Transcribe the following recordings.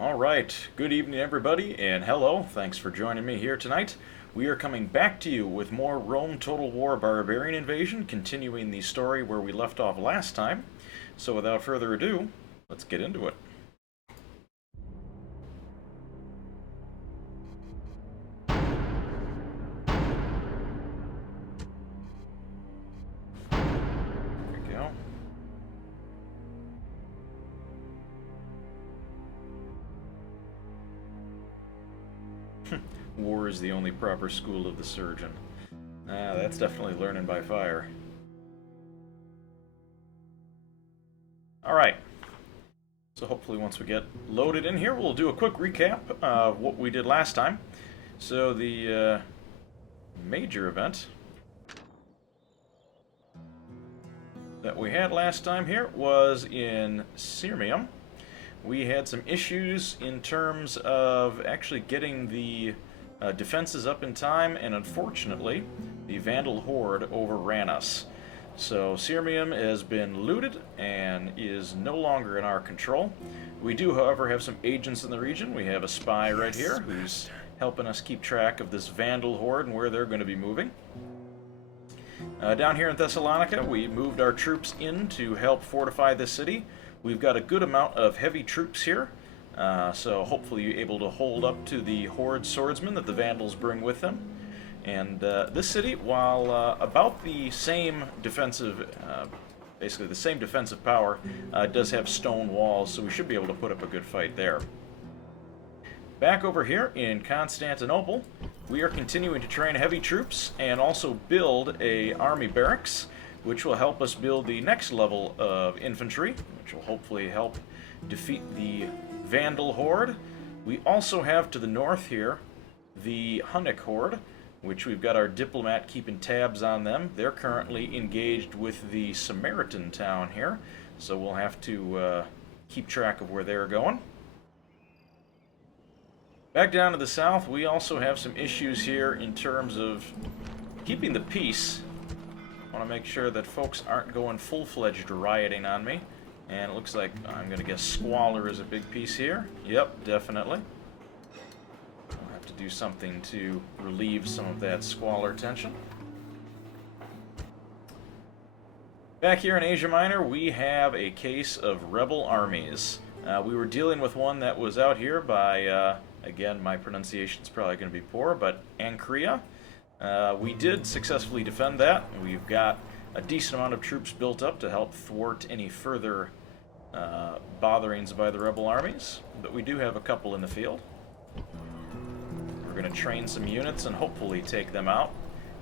Alright, good evening everybody, and hello, thanks for joining me here tonight. We are coming back to you with more Rome Total War Barbarian Invasion, continuing the story where we left off last time. So without further ado, let's get into it. There we go. War is the only proper school of the surgeon. That's definitely learning by fire. Alright. So hopefully once we get loaded in here, we'll do a quick recap of what we did last time. So the major event that we had last time here was in Sirmium. We had some issues in terms of actually getting the defenses up in time, and unfortunately, the Vandal horde overran us. So Sirmium has been looted and is no longer in our control. We do, however, have some agents in the region. We have a spy right here who's helping us keep track of this Vandal horde and where they're going to be moving. Down here in Thessalonica, we moved our troops in to help fortify the city. We've got a good amount of heavy troops here, so hopefully you're able to hold up to the horde swordsmen that the Vandals bring with them. And this city, while about the same defensive, basically the same defensive power, does have stone walls, so we should be able to put up a good fight there. Back over here in Constantinople, we are continuing to train heavy troops and also build a army barracks, which will help us build the next level of infantry, which will hopefully help defeat the Vandal horde. We also have to the north here the Hunnic horde, which we've got our diplomat keeping tabs on them. They're currently engaged with the Samaritan town here, so we'll have to keep track of where they're going. Back down to the south, we also have some issues here in terms of keeping the peace. I want to make sure that folks aren't going full-fledged rioting on me. And it looks like, I'm going to guess squalor is a big piece here. Yep, definitely. I'll have to do something to relieve some of that squalor tension. Back here in Asia Minor, we have a case of rebel armies. We were dealing with one that was out here by, again, my pronunciation's probably going to be poor, but Ankria. We did successfully defend that. We've got a decent amount of troops built up to help thwart any further botherings by the rebel armies, but we do have a couple in the field. We're going to train some units and hopefully take them out,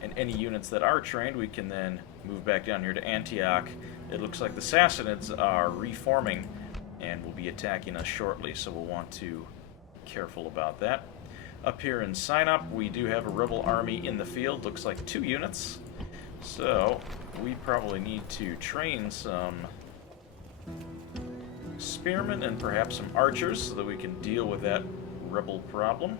and any units that are trained we can then move back down here to Antioch. It looks like the Sassanids are reforming and will be attacking us shortly, so we'll want to be careful about that. Up here in Sinop, we do have a rebel army in the field, looks like 2 units. So, we probably need to train some spearmen and perhaps some archers so that we can deal with that rebel problem.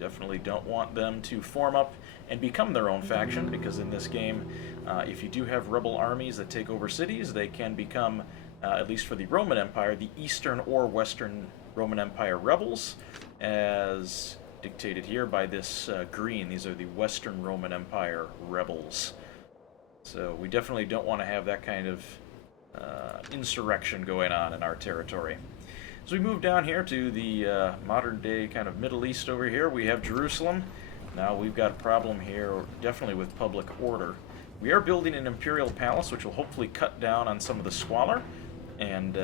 Definitely don't want them to form up and become their own faction, because in this game, if you do have rebel armies that take over cities, they can become, at least for the Roman Empire, the Eastern or Western Roman Empire rebels, as dictated here by this green. These are the Western Roman Empire rebels. So we definitely don't want to have that kind of insurrection going on in our territory. As we move down here to the modern day kind of Middle East over here, we have Jerusalem. Now we've got a problem here, definitely with public order. We are building an imperial palace, which will hopefully cut down on some of the squalor. And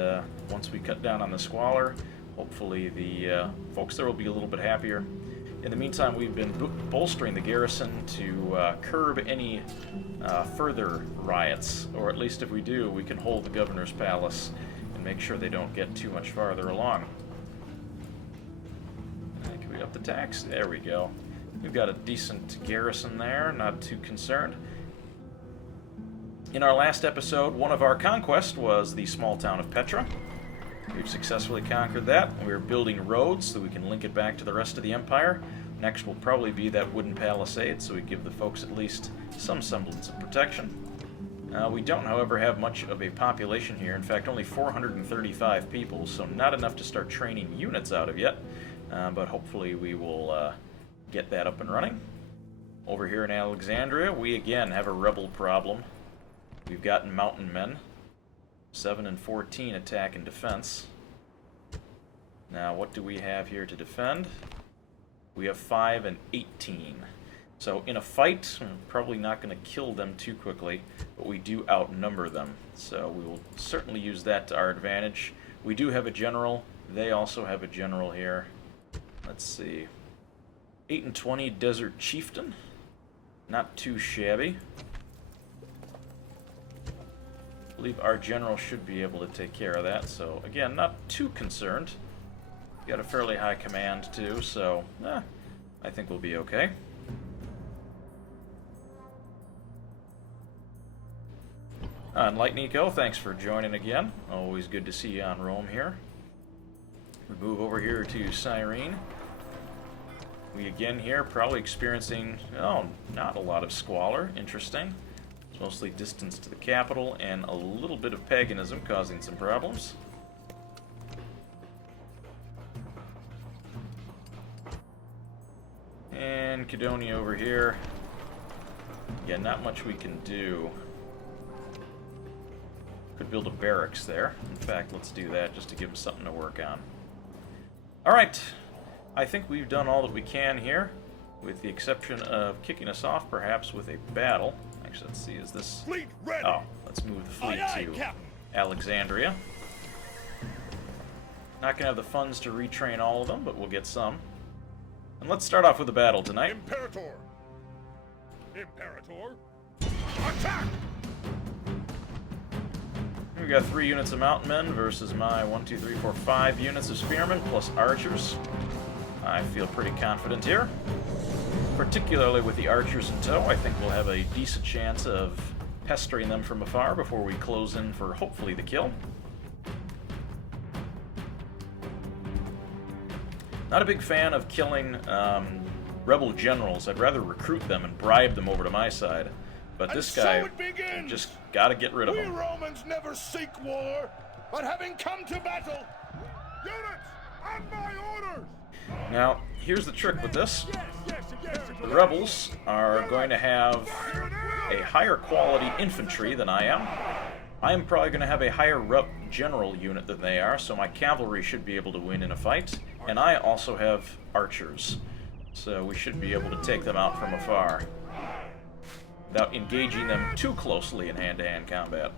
once we cut down on the squalor, hopefully the folks there will be a little bit happier. In the meantime, we've been bolstering the garrison to curb any further riots, or at least if we do, we can hold the governor's palace and make sure they don't get too much farther along. Can we up the tax? There we go. We've got a decent garrison there, not too concerned. In our last episode, one of our conquests was the small town of Petra. We've successfully conquered that. We're building roads so we can link it back to the rest of the empire. Next will probably be that wooden palisade, so we give the folks at least some semblance of protection. We don't, however, have much of a population here. In fact, only 435 people, so not enough to start training units out of yet. But hopefully we will get that up and running. Over here in Alexandria, we again have a rebel problem. We've gotten mountain men. 7 and 14 attack and defense. Now, what do we have here to defend? We have 5 and 18. So in a fight, I'm probably not going to kill them too quickly, but we do outnumber them. So we will certainly use that to our advantage. We do have a general. They also have a general here. Let's see. 8 and 20 Desert Chieftain. Not too shabby. I believe our general should be able to take care of that. So again, not too concerned. Got a fairly high command too, so I think we'll be okay. Enlighten Eco, thanks for joining again. Always good to see you on Rome here. We move over here to Cyrene. We again here probably experiencing, not a lot of squalor. Interesting. It's mostly distance to the capital and a little bit of paganism causing some problems. And Cadonia over here. Yeah, not much we can do. Could build a barracks there. In fact, let's do that just to give them something to work on. Alright. I think we've done all that we can here, with the exception of kicking us off perhaps with a battle. Actually, let's see, is this... Fleet ready. Oh, let's move the fleet to Alexandria. Not going to have the funds to retrain all of them, but we'll get some. And let's start off with a battle tonight. Imperator! Imperator! Attack! We've got 3 units of mountain men versus my 1, 2, 3, 4, 5 units of spearmen plus archers. I feel pretty confident here. Particularly with the archers in tow, I think we'll have a decent chance of pestering them from afar before we close in for hopefully the kill. Not a big fan of killing rebel generals. I'd rather recruit them and bribe them over to my side. But this guy, just gotta get rid of him. We Romans never seek war, but having come to battle, units on my orders! Now, here's the trick with this. The rebels are going to have a higher quality infantry than I am. I am probably going to have a higher general unit than they are, so my cavalry should be able to win in a fight. And I also have archers, so we should be able to take them out from afar without engaging them too closely in hand-to-hand combat.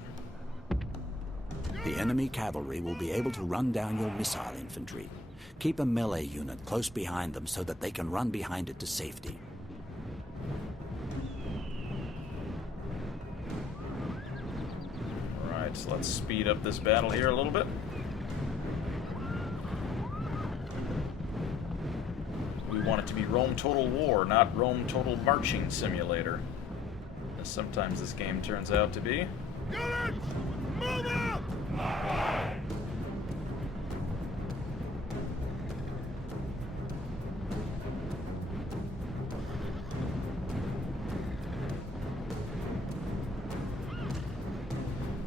The enemy cavalry will be able to run down your missile infantry. Keep a melee unit close behind them so that they can run behind it to safety. Alright, so let's speed up this battle here a little bit. We want it to be Rome Total War, not Rome Total Marching Simulator. As sometimes this game turns out to be. Units! Move out!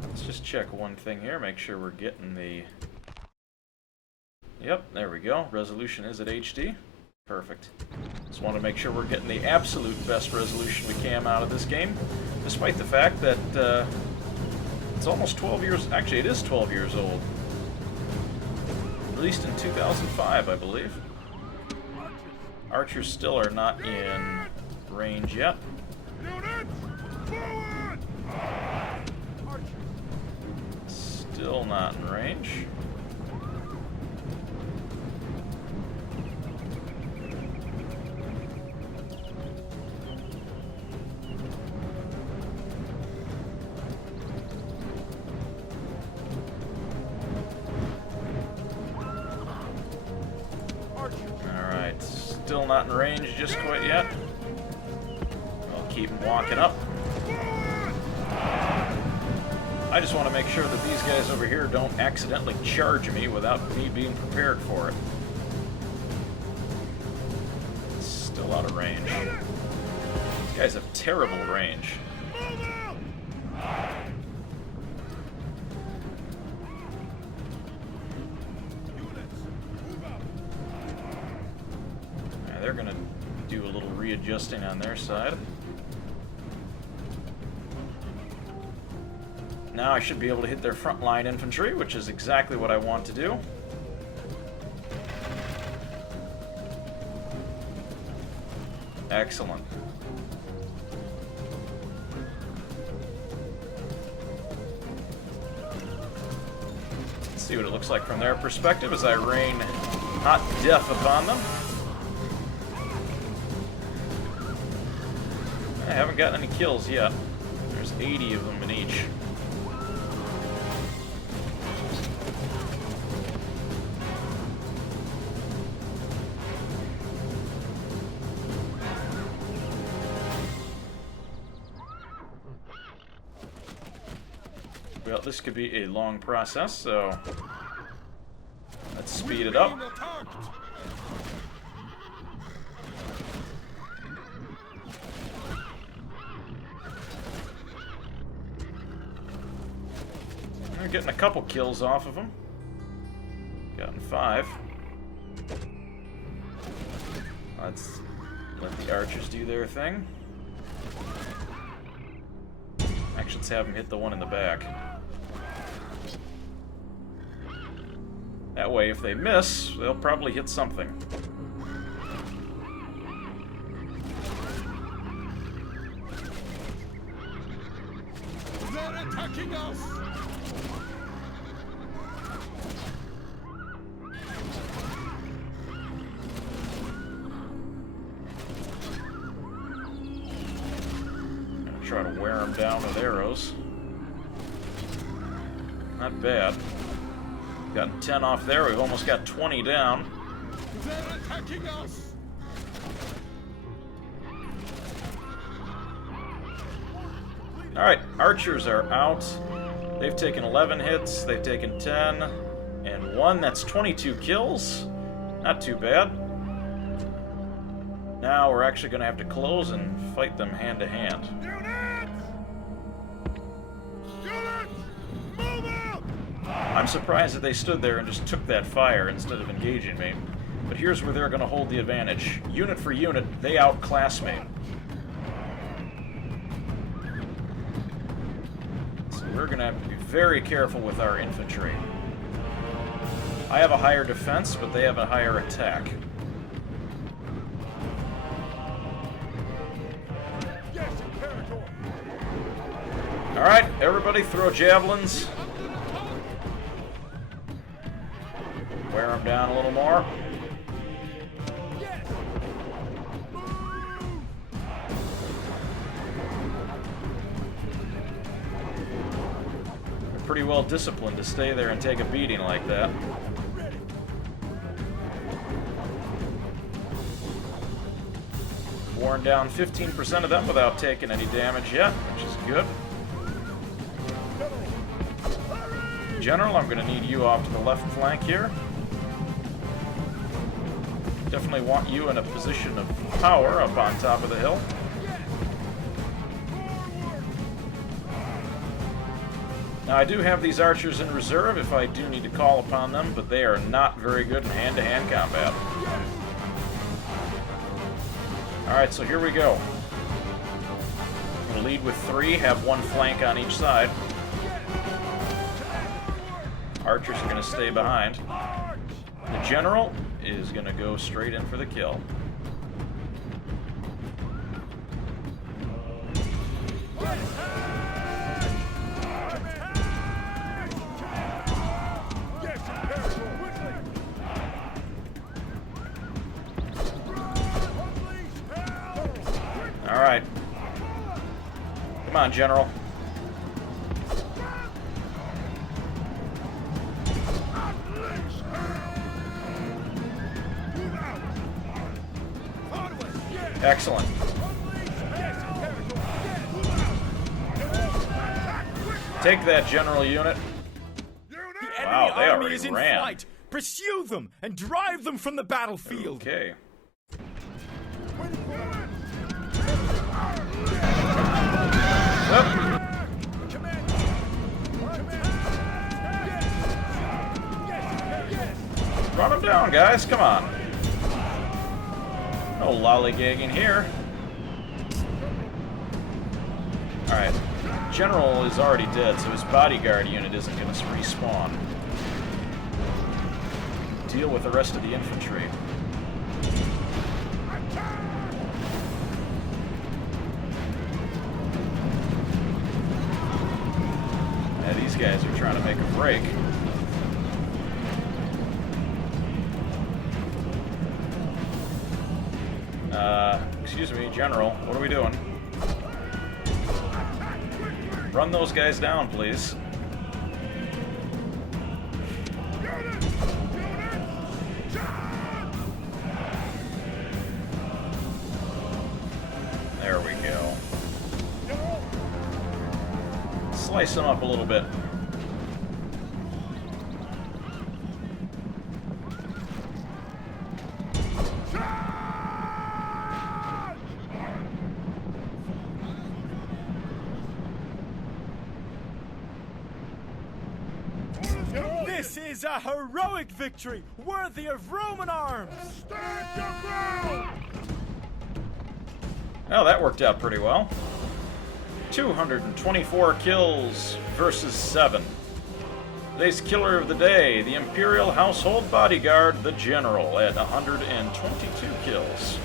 Let's just check one thing here, make sure we're getting the... Yep, there we go. Resolution is at HD. Perfect. Just want to make sure we're getting the absolute best resolution we can out of this game, despite the fact that it's almost 12 years... Actually, it is 12 years old. Released in 2005, I believe. Archers still are not in range yet. Units! Forward! Still not in range. Alright, still not in range just quite yet. I'll keep walking up. I just want to make sure that these guys over here don't accidentally charge me without me being prepared for it. Still out of range. These guys have terrible range. Move out! they're going to do a little readjusting on their side. Now I should be able to hit their frontline infantry, which is exactly what I want to do. Excellent. Let's see what it looks like from their perspective as I rain hot death upon them. I haven't gotten any kills yet. There's 80 of them in each. Well, this could be a long process, so let's speed it up. We're getting a couple kills off of them. Gotten 5. Let's let the archers do their thing. Actually, let's have them hit the one in the back. That way, if they miss, they'll probably hit something. They're attacking us! Gonna try to wear them down with arrows. Not bad. Gotten 10 off there. We've almost got 20 down. They're attacking us! Alright, archers are out. They've taken 11 hits, they've taken 10, and 1. That's 22 kills. Not too bad. Now we're actually going to have to close and fight them hand to hand. Units! Units! Move out! I'm surprised that they stood there and just took that fire instead of engaging me. But here's where they're going to hold the advantage. Unit for unit, they outclass me. So we're going to have to be very careful with our infantry. I have a higher defense, but they have a higher attack. Yes, Imperator! Alright, everybody throw javelins. Wear them down a little more. Yes! They're pretty well disciplined to stay there and take a beating like that. Worn down 15% of them without taking any damage yet, which is good. General, I'm going to need you off to the left flank here. Definitely want you in a position of power up on top of the hill. Now, I do have these archers in reserve if I do need to call upon them, but they are not very good in hand-to-hand combat. Alright, so here we go. I'm going to lead with 3, have 1 flank on each side. Archers are going to stay behind. The general is going to go straight in for the kill. Alright. Come on, General. Excellent. Take that, General unit. Wow, they army already is in ran. flight. Pursue them and drive them from the battlefield. Okay. Run them down, guys. Come on. No lollygagging here. Alright. General is already dead, so his bodyguard unit isn't going to respawn. Deal with the rest of the infantry. Yeah, these guys are trying to make a break. Excuse me, General, what are we doing? Run those guys down, please. There we go. Slice them up a little bit. This is a heroic victory, worthy of Roman arms! Stand your ground! Well, that worked out pretty well. 224 kills versus 7. Today's killer of the day, the Imperial Household Bodyguard, the General, at 122 kills.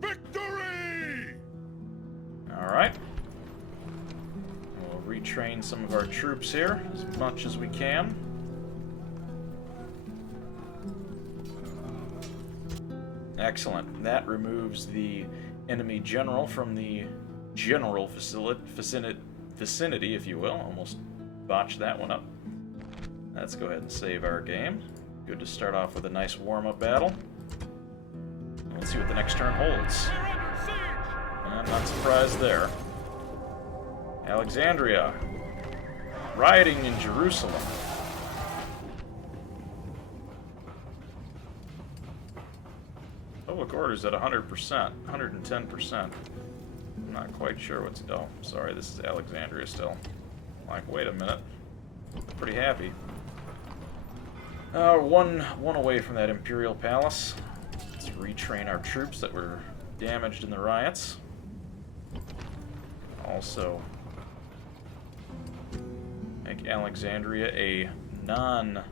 Victory! Alright. We'll retrain some of our troops here as much as we can. Excellent. That removes the enemy general from the general vicinity, if you will. Almost botched that one up. Let's go ahead and save our game. Good to start off with a nice warm-up battle. Let's see what the next turn holds. I'm not surprised there. Alexandria. Rioting in Jerusalem. Public order's at 100%, 110%. I'm not quite sure what's... Oh, sorry, this is Alexandria still. Like, wait a minute. Pretty happy. One away from that Imperial Palace. Let's retrain our troops that were damaged in the riots. Also, make Alexandria a non-cash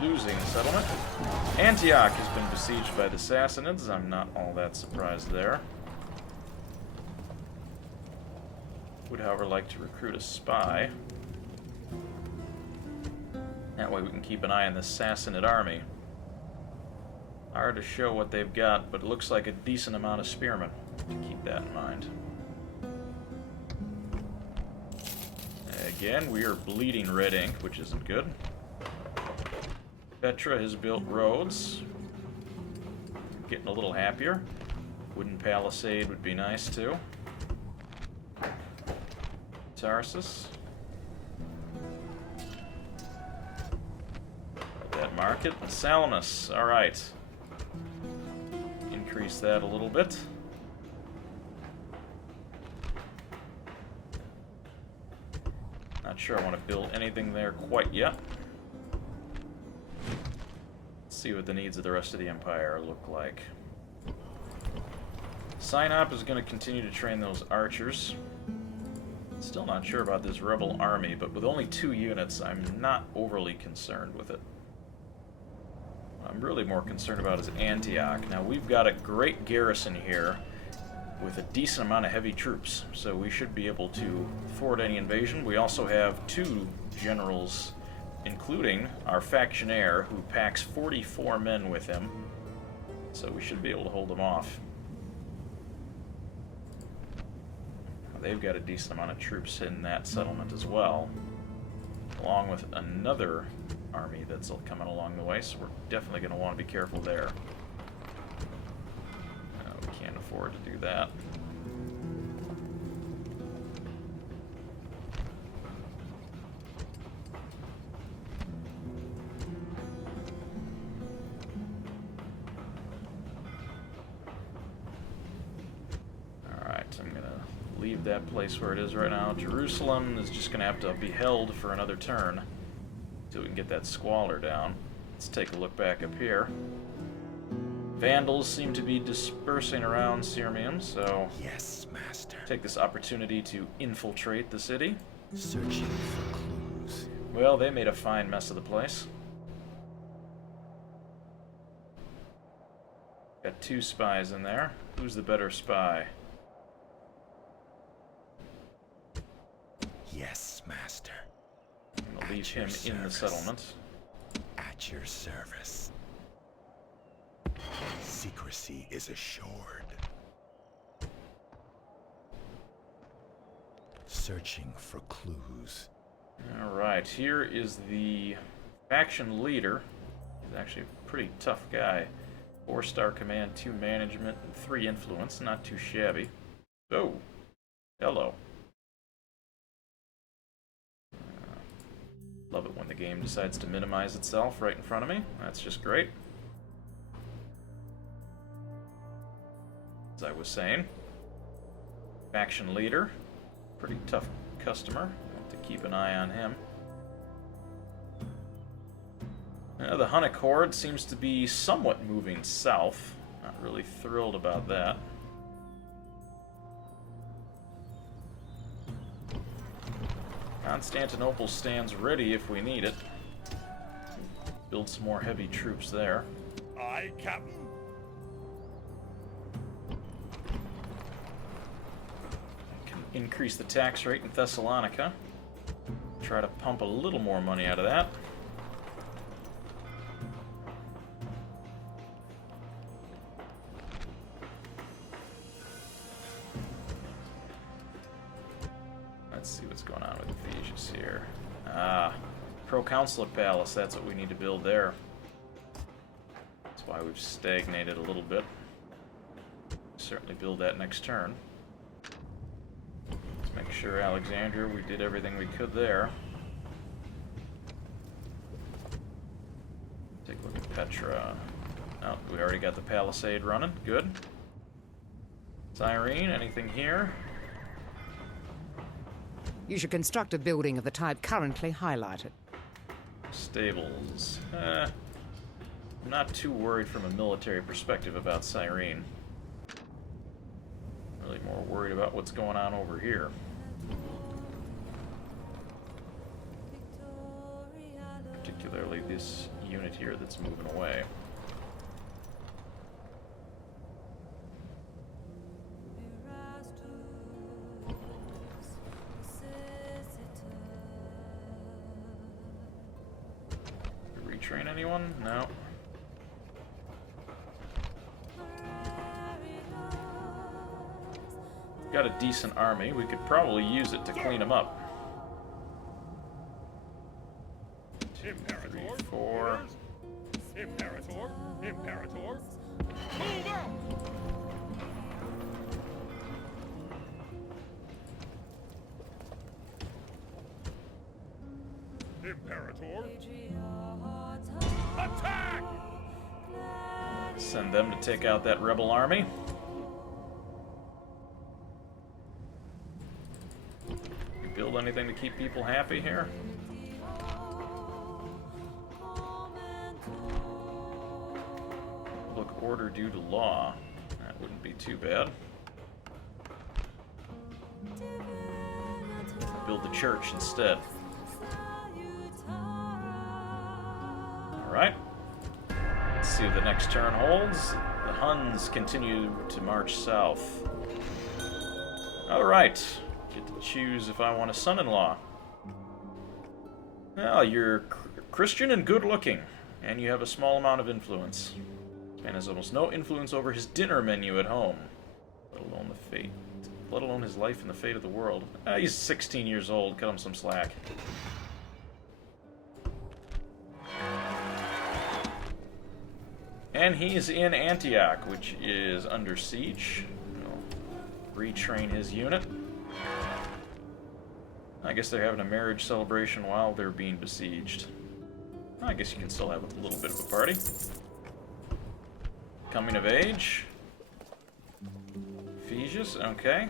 losing settlement. Antioch has been besieged by the Sassanids. I'm not all that surprised there. Would, however, like to recruit a spy. That way we can keep an eye on the Sassanid army. Hard to show what they've got, but it looks like a decent amount of spearmen. Keep that in mind. Again, we are bleeding red ink, which isn't good. Petra has built roads. Getting a little happier. Wooden palisade would be nice, too. Tarsus. That market. Salamis. Alright. Increase that a little bit. Not sure I want to build anything there quite yet. Let's see what the needs of the rest of the Empire look like. Sinop is going to continue to train those archers. Still not sure about this rebel army, but with only 2 units, I'm not overly concerned with it. What I'm really more concerned about is Antioch. Now, we've got a great garrison here with a decent amount of heavy troops, so we should be able to thwart any invasion. We also have 2 generals, including our factionaire, who packs 44 men with him, so we should be able to hold them off. They've got a decent amount of troops in that settlement as well, along with another army that's coming along the way, so we're definitely going to want to be careful there. We can't afford to do that. leave that place where it is right now. Jerusalem is just going to have to be held for another turn until we can get that squalor down. Let's take a look back up here. Vandals seem to be dispersing around Sirmium, so Yes, master. take this opportunity to infiltrate the city. Searching for clues. Well, they made a fine mess of the place. Got 2 spies in there. Who's the better spy? Yes, master. I'm gonna leave him in the settlement. At your service. Secrecy is assured. Searching for clues. Alright, here is the faction leader. He's actually a pretty tough guy. 4-star command, 2 management, and 3 influence. Not too shabby. Oh, hello. Love it when the game decides to minimize itself right in front of me. That's just great. As I was saying, faction leader, pretty tough customer. Have to keep an eye on him. The Hunnic horde seems to be somewhat moving south. Not really thrilled about that. Constantinople stands ready if we need it. Build some more heavy troops there. Aye, Captain. Can increase the tax rate in Thessalonica. Try to pump a little more money out of that. Let's see what's going on with Ephesians here. Ah, Proconsulate Palace, that's what we need to build there. That's why we've stagnated a little bit. Certainly build that next turn. Let's make sure Alexandria, we did everything we could there. Take a look at Petra. Oh, we already got the Palisade running. Good. Cyrene, anything here? You should construct a building of the type currently highlighted. Stables. I'm not too worried from a military perspective about Cyrene. Really more worried about what's going on over here. Particularly this unit here that's moving away. Retrain anyone? No. Got a decent army. We could probably use it to clean them up. 2, 3, 4. Imperator. Imperator. Move out! Imperator. Attack! Send them to take out that rebel army. You build anything to keep people happy here? Public order due to law. That wouldn't be too bad. Build the church instead. Alright. Let's see what the next turn holds. The Huns continue to march south. Alright. Get to choose if I want a son-in-law. Well, you're Christian and good-looking, and you have a small amount of influence. This man has almost no influence over his dinner menu at home, let alone his life and the fate of the world. He's 16 years old. Cut him some slack. And he's in Antioch, which is under siege. We'll retrain his unit. I guess they're having a marriage celebration while they're being besieged. I guess you can still have a little bit of a party. Coming of age. Ephesians, okay.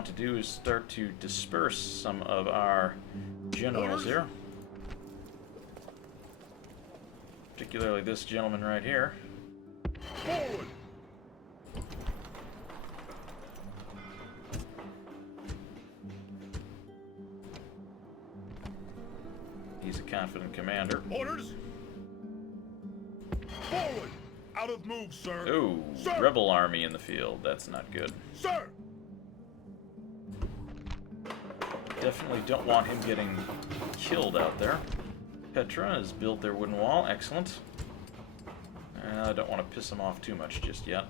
want to do is start to disperse some of our generals here. Particularly this gentleman right here. Forward! He's a confident commander. Orders! Forward! Out of move, sir! Ooh, Sir! rebel army in the field. That's not good. Sir! Definitely don't want him getting killed out there. Petra has built their wooden wall. Excellent. I don't want to piss him off too much just yet.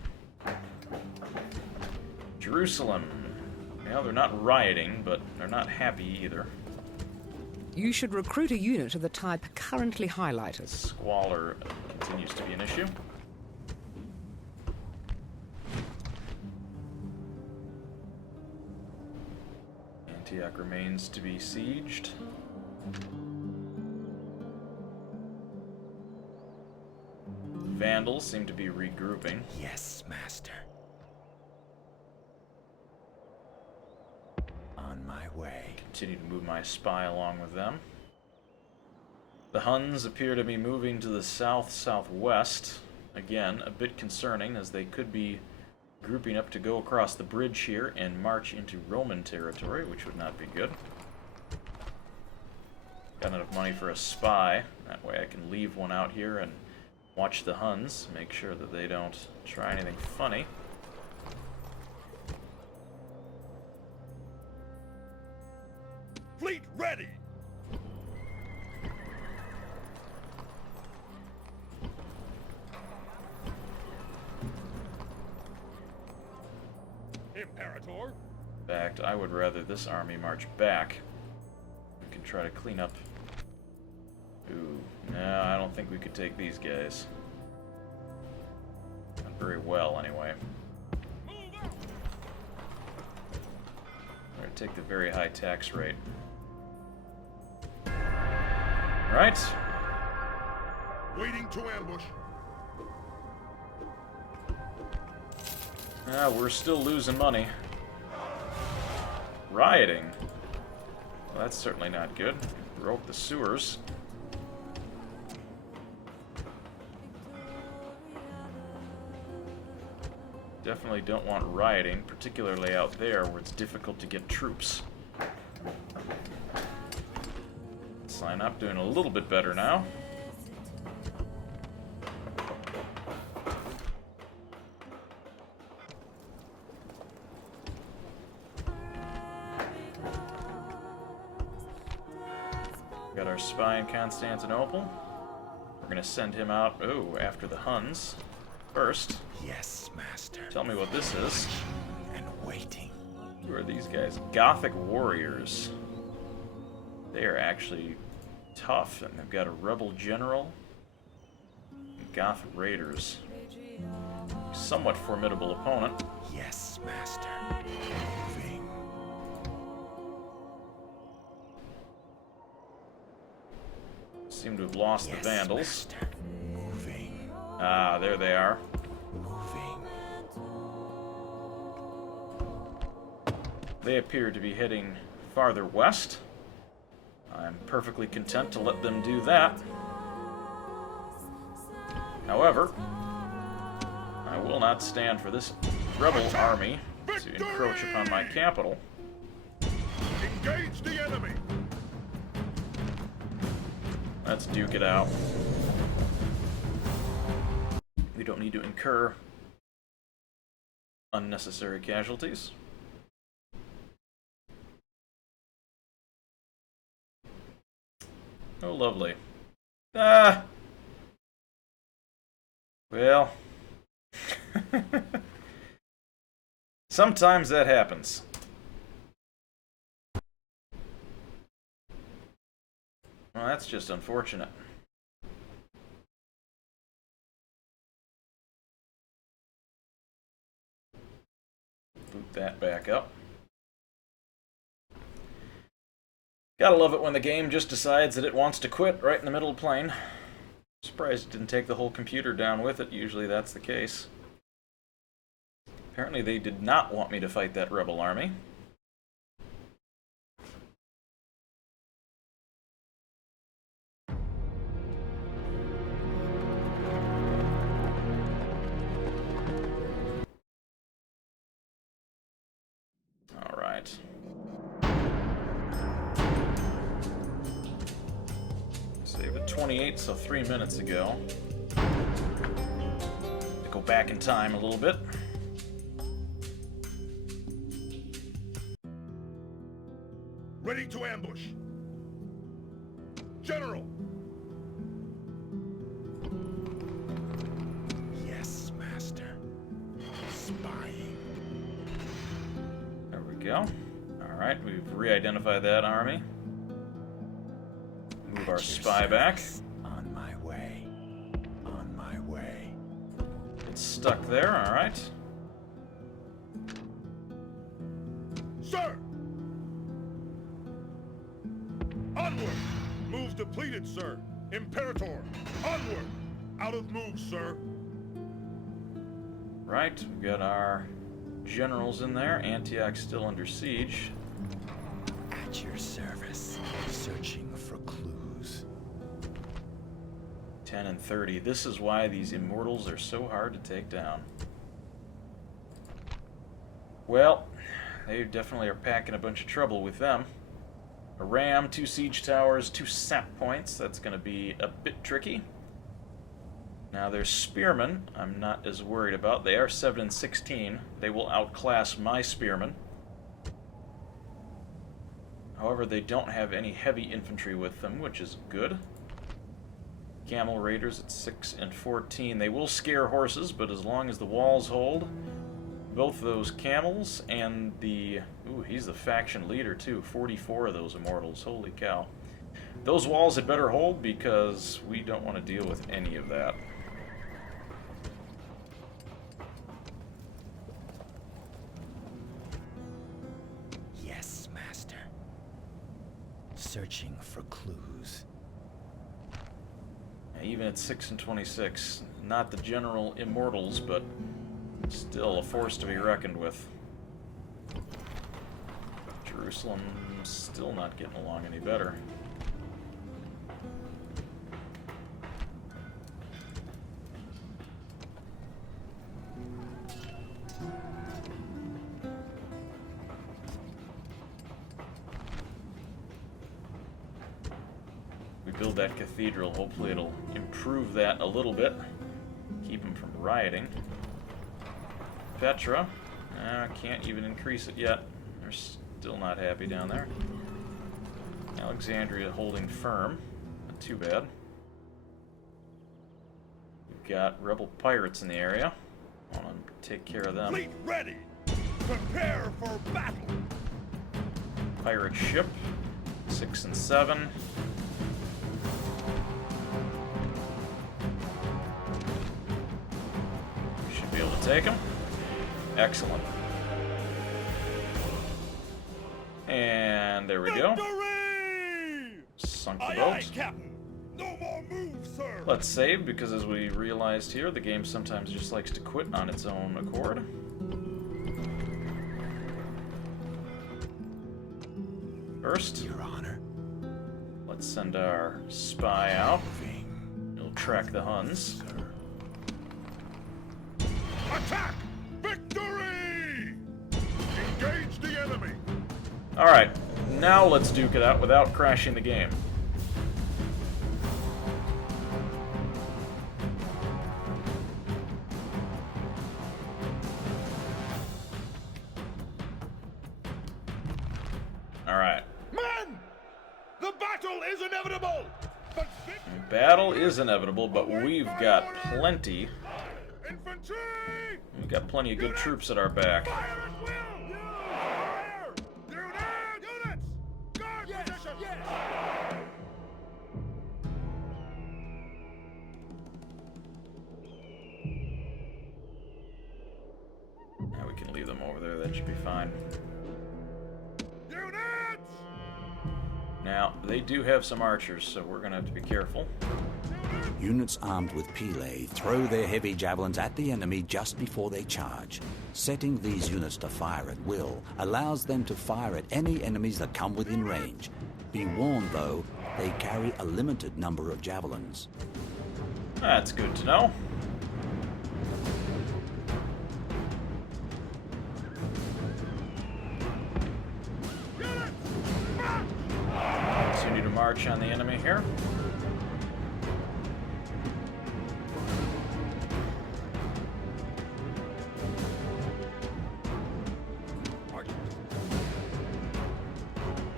Jerusalem. Well, they're not rioting, but they're not happy either. You should recruit a unit of the type currently highlighted. Squalor continues to be an issue. Antioch remains to be sieged. Vandals seem to be regrouping. Yes, master. On my way. Continue to move my spy along with them. The Huns appear to be moving to the south-southwest. Again, a bit concerning, as they could be grouping up to go across the bridge here and march into Roman territory, which would not be good. Got enough money for a spy. That way I can leave one out here and watch the Huns, make sure that they don't try anything funny. Fleet ready! Imperator! In fact, I would rather this army march back. We can try to clean up. Ooh, no, I don't think we could take these guys. Not very well, anyway. Move out! We're gonna take the very high tax rate. Right. Waiting to ambush. We're still losing money. Rioting. Well, that's certainly not good. Broke the sewers. Definitely don't want rioting, particularly out there where it's difficult to get troops. Sign up, doing a little bit better now. Got our spy in Constantinople. We're gonna send him out, after the Huns. First, Yes, master. tell me what this is. And waiting. Who are these guys? Gothic warriors. They are actually tough, and they've got a rebel general. And Goth raiders. Somewhat formidable opponent. Yes, master. Moving. Seem to have lost Yes, the Vandals. master. Moving. Ah, there they are. Moving. They appear to be heading farther west. I'm perfectly content to let them do that. However, I will not stand for this rebel army to encroach upon my capital. Engage the enemy! Let's duke it out. We don't need to incur unnecessary casualties. Oh, lovely. Ah! Well... sometimes that happens. Well, that's just unfortunate. Boot that back up. Gotta love it when the game just decides that it wants to quit right in the middle of plane. Surprised it didn't take the whole computer down with it. Usually that's the case. Apparently they did not want me to fight that rebel army. 6:28, so 3 minutes ago. To go back in time a little bit. Ready to ambush. General! Yes, master. Spying. There we go. Alright, we've re-identified that army. Move our spy back. On my way. On my way. It's stuck there, alright. Sir! Onward! Moves depleted, sir. Imperator! Onward! Out of moves, sir. Right, we've got our generals in there. Antioch still under siege. At your service. Searching for clues. 10 and 30. This is why these immortals are so hard to take down. Well, they definitely are packing a bunch of trouble with them. A ram, 2 siege towers, 2 sap points. That's going to be a bit tricky. Now their spearmen, I'm not as worried about. They are 7 and 16. They will outclass my spearmen. However, they don't have any heavy infantry with them, which is good. Camel raiders at 6 and 14. They will scare horses, but as long as the walls hold, both those camels and the... Ooh, he's the faction leader too. 44 of those immortals. Holy cow. Those walls had better hold because we don't want to deal with any of that. Yes, master. Searching for clues. Even at 6 and 26, not the general immortals, but still a force to be reckoned with. Jerusalem's still not getting along any better. We build that cathedral, hopefully it'll improve that a little bit. Keep them from rioting. Petra, can't even increase it yet. They're still not happy down there. Alexandria holding firm. Not too bad. We've got rebel pirates in the area. Want to take care of them. Fleet ready! Prepare for battle! Pirate ship, 6 and 7. We should be able to take them. Excellent. And there we go. Victory! Sunk the Aye, boat. aye, Captain. No more moves, sir. Let's save, because as we realized here, the game sometimes just likes to quit on its own accord. First, Your Honor. let's send our spy out. He'll track the Huns. Attack! Victory! Engage the enemy. Alright, now let's duke it out without crashing the game. Alright. Men! The battle is inevitable! But Battle is inevitable, but we've got plenty. infantry! We've got plenty of good troops at our back. Fire at will! Fire! Units! Guard position! Now we can leave them over there, that should be fine. Units! Now, they do have some archers, so we're going to have to be careful. Units armed with pile throw their heavy javelins at the enemy just before they charge. Setting these units to fire at will allows them to fire at any enemies that come within range. Be warned, though, they carry a limited number of javelins. That's good to know. Continue to march on the enemy here.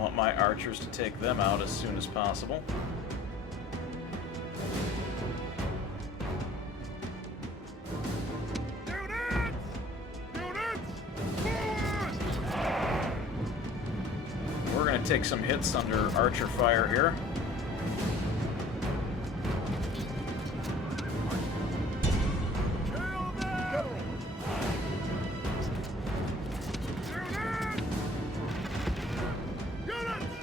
Want my archers to take them out as soon as possible. Units! Units! Forward! We're going to take some hits under archer fire here. Kill them! Units!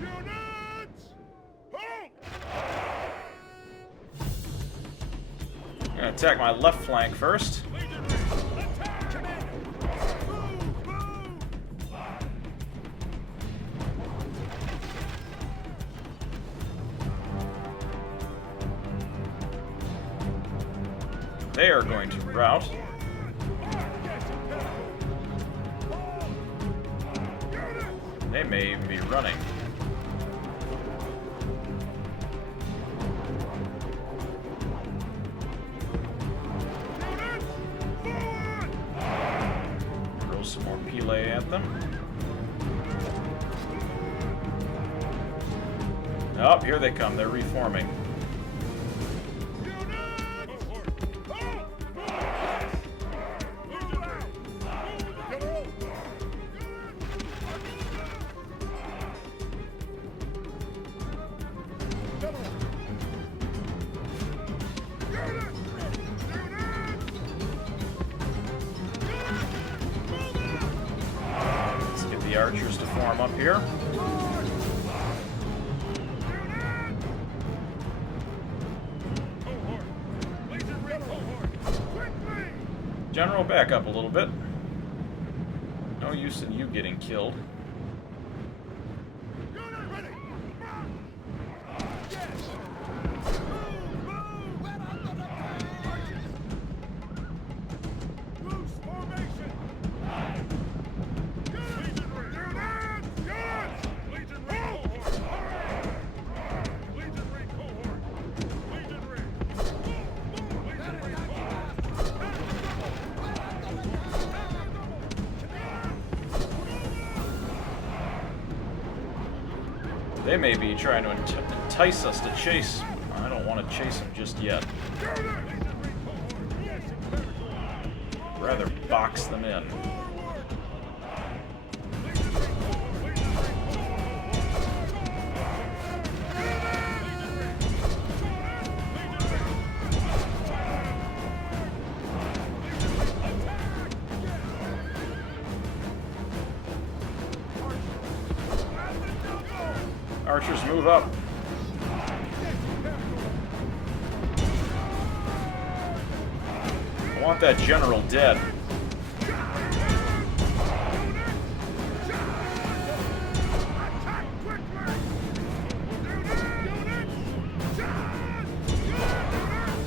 Units! March! Units! Halt! I'm going to attack my left flank first. Attack! Commander! Move! Move! They are going to rout. They may even be running. Throw some more Pele at them. Oh, here they come. They're reforming. Let's get the archers to form up here. General, back up a little bit. No use in you getting killed. They may be trying to entice us to chase. I don't want to chase them just yet. Rather box them in. Archers, move up. I want that general dead.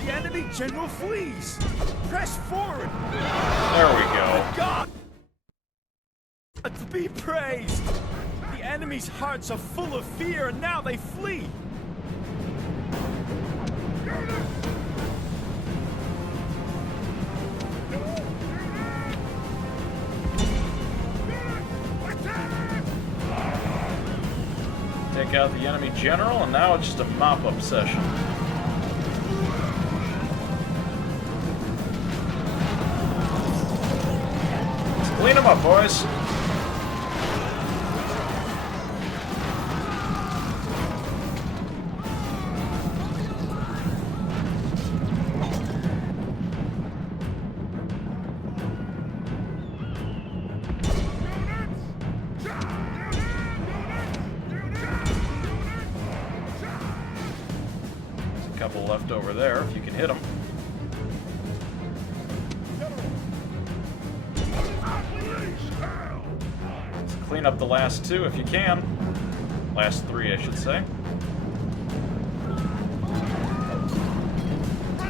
The enemy general flees! Press forward! There we go. God! To be praised! The enemy's hearts are full of fear, and now they flee! Take out the enemy general, and now it's just a mop-up session. Let's clean them up, boys. Couple left over there, if you can hit them. Let's clean up the last two if you can. Last three, I should say.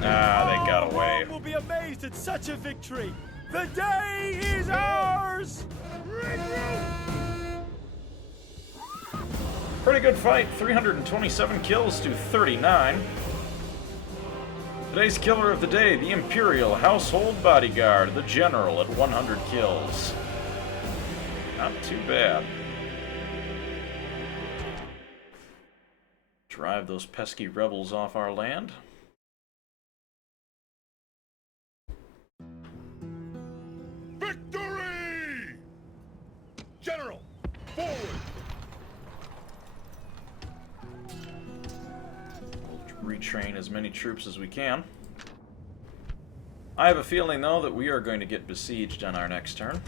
Ah, they got away. We'll be amazed at such a victory! The day is ours! Pretty good fight. 327 kills to 39. Today's killer of the day, the Imperial Household Bodyguard, the General at 100 kills. Not too bad. Drive those pesky rebels off our land. Victory! General, forward! We'll retrain as many troops as we can. I have a feeling, though, that we are going to get besieged on our next turn.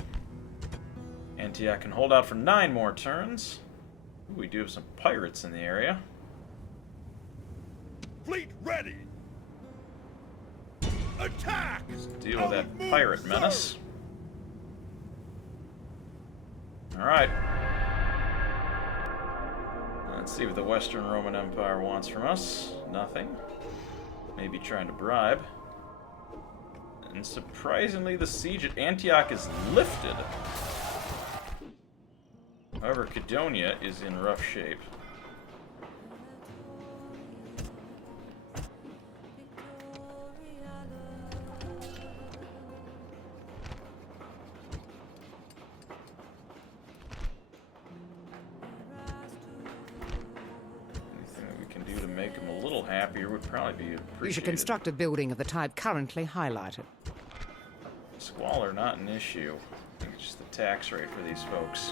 Antioch can hold out for 9 more turns. Ooh, we do have some pirates in the area. Fleet ready! Attack! Let's deal with that pirate menace. Alright. Let's see what the Western Roman Empire wants from us. Nothing. Maybe trying to bribe. And surprisingly, the siege at Antioch is lifted. However, Cadonia is in rough shape. Anything that we can do to make him a little happier would probably be appreciated. You should construct a building of the type currently highlighted. Squalor, not an issue. I think it's just the tax rate for these folks.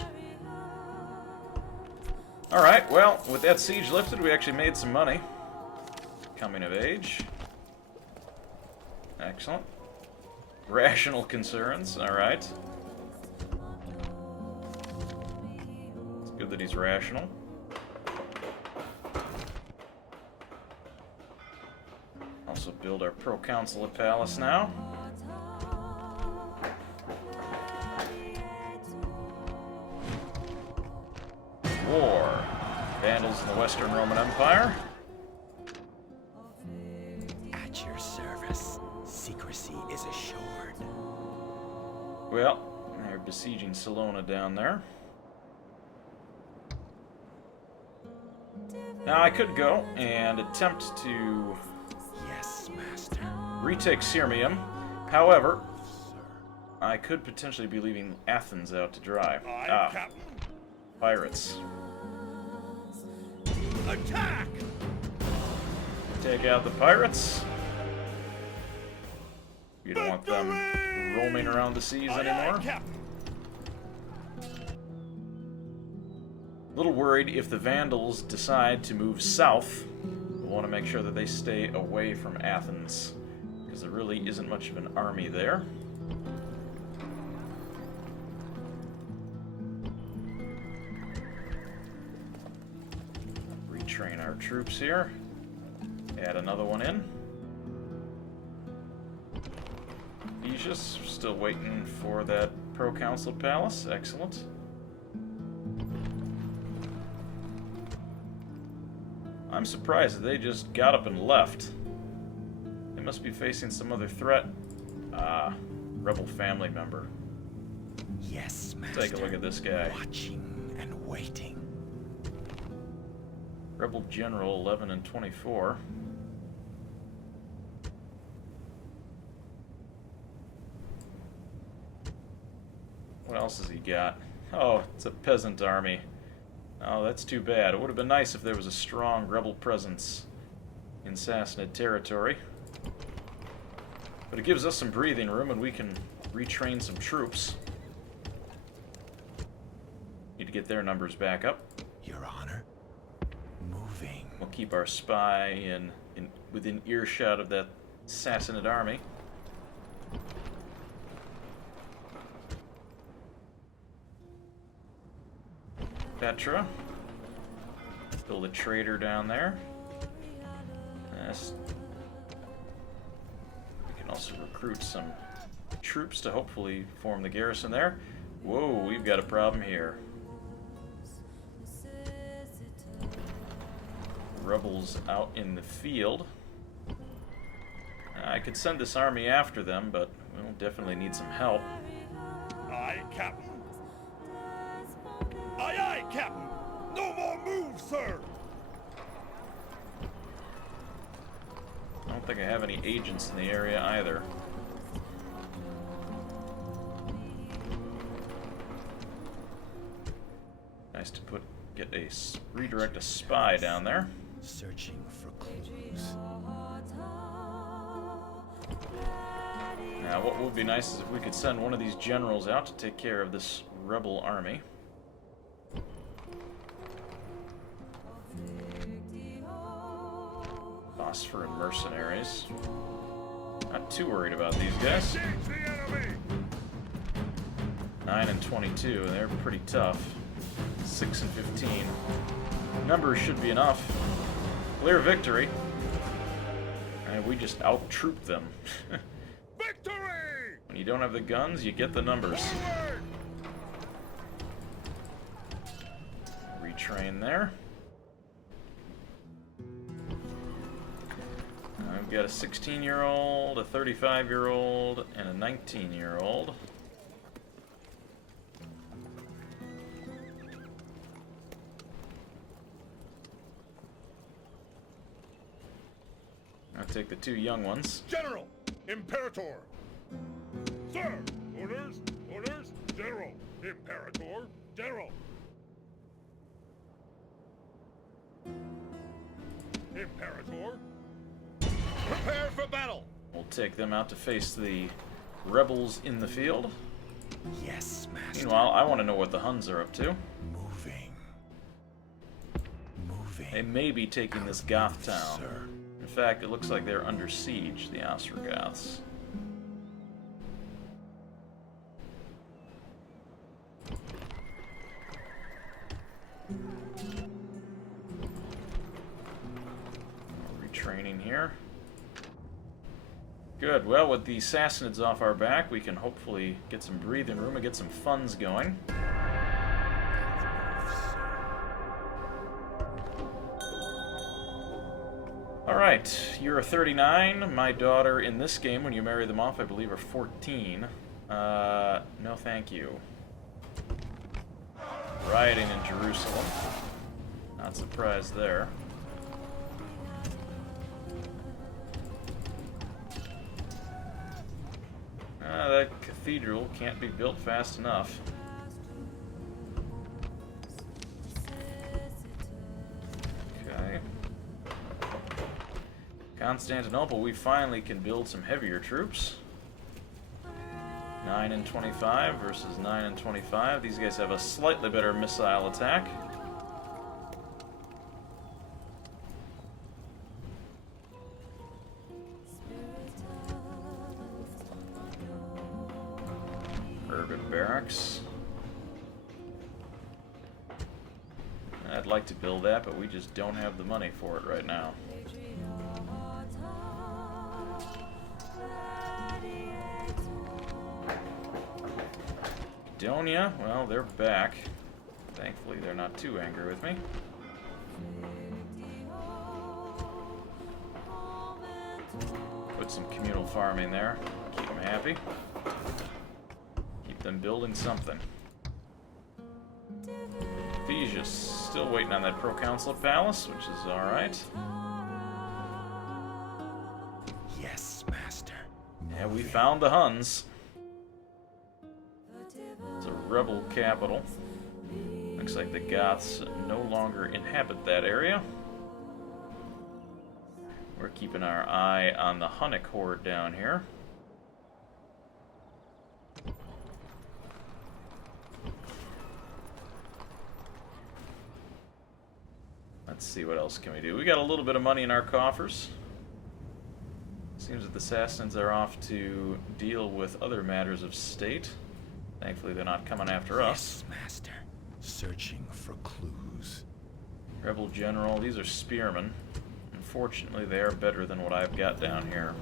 Alright, well, with that siege lifted, we actually made some money. Coming of age. Excellent. Rational concerns, alright. It's good that he's rational. Also build our proconsulate palace now. War. Vandals in the Western Roman Empire. At your service. Secrecy is assured. Well, they're besieging Salona down there. Now I could go and attempt to Yes, master. retake Sirmium. However, I could potentially be leaving Athens out to dry. Aye, Captain. Pirates. Attack! Take out the pirates. You don't want them roaming around the seas Aye, anymore. aye, Captain. A little worried if the Vandals decide to move south. We want to make sure that they stay away from Athens, because there really isn't much of an army there. Retrain our troops here. Add another one in. Aegis, still waiting for that proconsul palace. Excellent. I'm surprised that they just got up and left. They must be facing some other threat. Ah, rebel family member. Yes, master. Take a look at this guy. Watching and waiting. Rebel General 11 and 24. What else has he got? Oh, it's a peasant army. Oh, that's too bad. It would have been nice if there was a strong rebel presence in Sassanid territory. But it gives us some breathing room and we can retrain some troops. Need to get their numbers back up. Your honor. Moving. We'll keep our spy within earshot of that Sassanid army. Petra. Build a trader down there. Yes. We can also recruit some troops to hopefully form the garrison there. Whoa, we've got a problem here. Rebels out in the field. I could send this army after them, but we'll definitely need some help. Aye, Captain. Aye, aye, Captain. No more moves, sir. don't think I have any agents in the area either. Nice to redirect a spy down there. Searching for clues. Now, what would be nice is if we could send one of these generals out to take care of this rebel army. Phosphor and mercenaries. Not too worried about these guys. 9 and 22, they're pretty tough. 6 and 15. Numbers should be enough. Clear victory. And we just out-trooped them. Victory! When you don't have the guns, you get the numbers. Forward! Retrain there. I've got a 16-year-old, a 35-year-old, and a 19-year-old. I'll take the 2 young ones. General! Imperator! Sir! Orders! Orders! General! Imperator! General! Imperator! Prepare for battle! We'll take them out to face the rebels in the field. Yes, master. Meanwhile, I want to know what the Huns are up to. Moving. They may be taking this Goth town. Sir. In fact, it looks like they're under siege, the Ostrogoths. Retraining here. Good. Well, with the Sassanids off our back, we can hopefully get some breathing room and get some funds going. Alright, you're a 39. My daughter in this game, when you marry them off, I believe are 14. No thank you. Rioting in Jerusalem. Not surprised there. That cathedral can't be built fast enough. Okay. Constantinople, we finally can build some heavier troops. 9 and 25 versus 9 and 25. These guys have a slightly better missile attack. Urban barracks. I'd like to build that, but we just don't have the money for it right now. Macedonia, well, they're back. Thankfully, they're not too angry with me. Put some communal farming there. Keep them happy. Keep them building something. Ephesius, still waiting on that proconsulate palace, which is alright. Yes, master. Yeah, we found the Huns. It's a rebel capital. Looks like the Goths no longer inhabit that area. We're keeping our eye on the Hunnic horde down here. Let's see, what else can we do? We got a little bit of money in our coffers. Seems that the Sassanids are off to deal with other matters of state. Thankfully, they're not coming after us. Yes, master. Searching for clues. Rebel general, these are spearmen. Unfortunately, they are better than what I've got down here.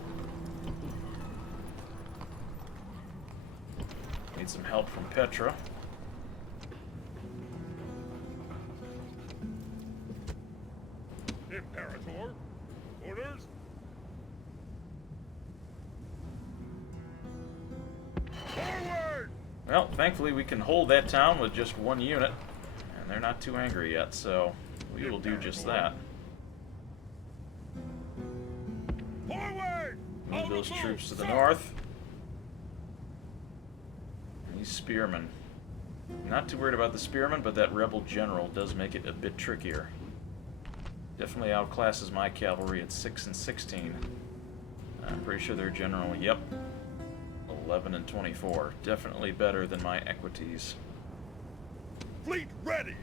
Need some help from Petra. Imperator, orders. Forward! Well, thankfully we can hold that town with just one unit, and they're not too angry yet, so we will do just that. Forward! Move those troops to the north. And these spearmen. Not too worried about the spearmen, but that rebel general does make it a bit trickier. Definitely outclasses my cavalry at 6 and 16. I'm pretty sure their general, yep, 11 and 24. Definitely better than my equities. Fleet ready!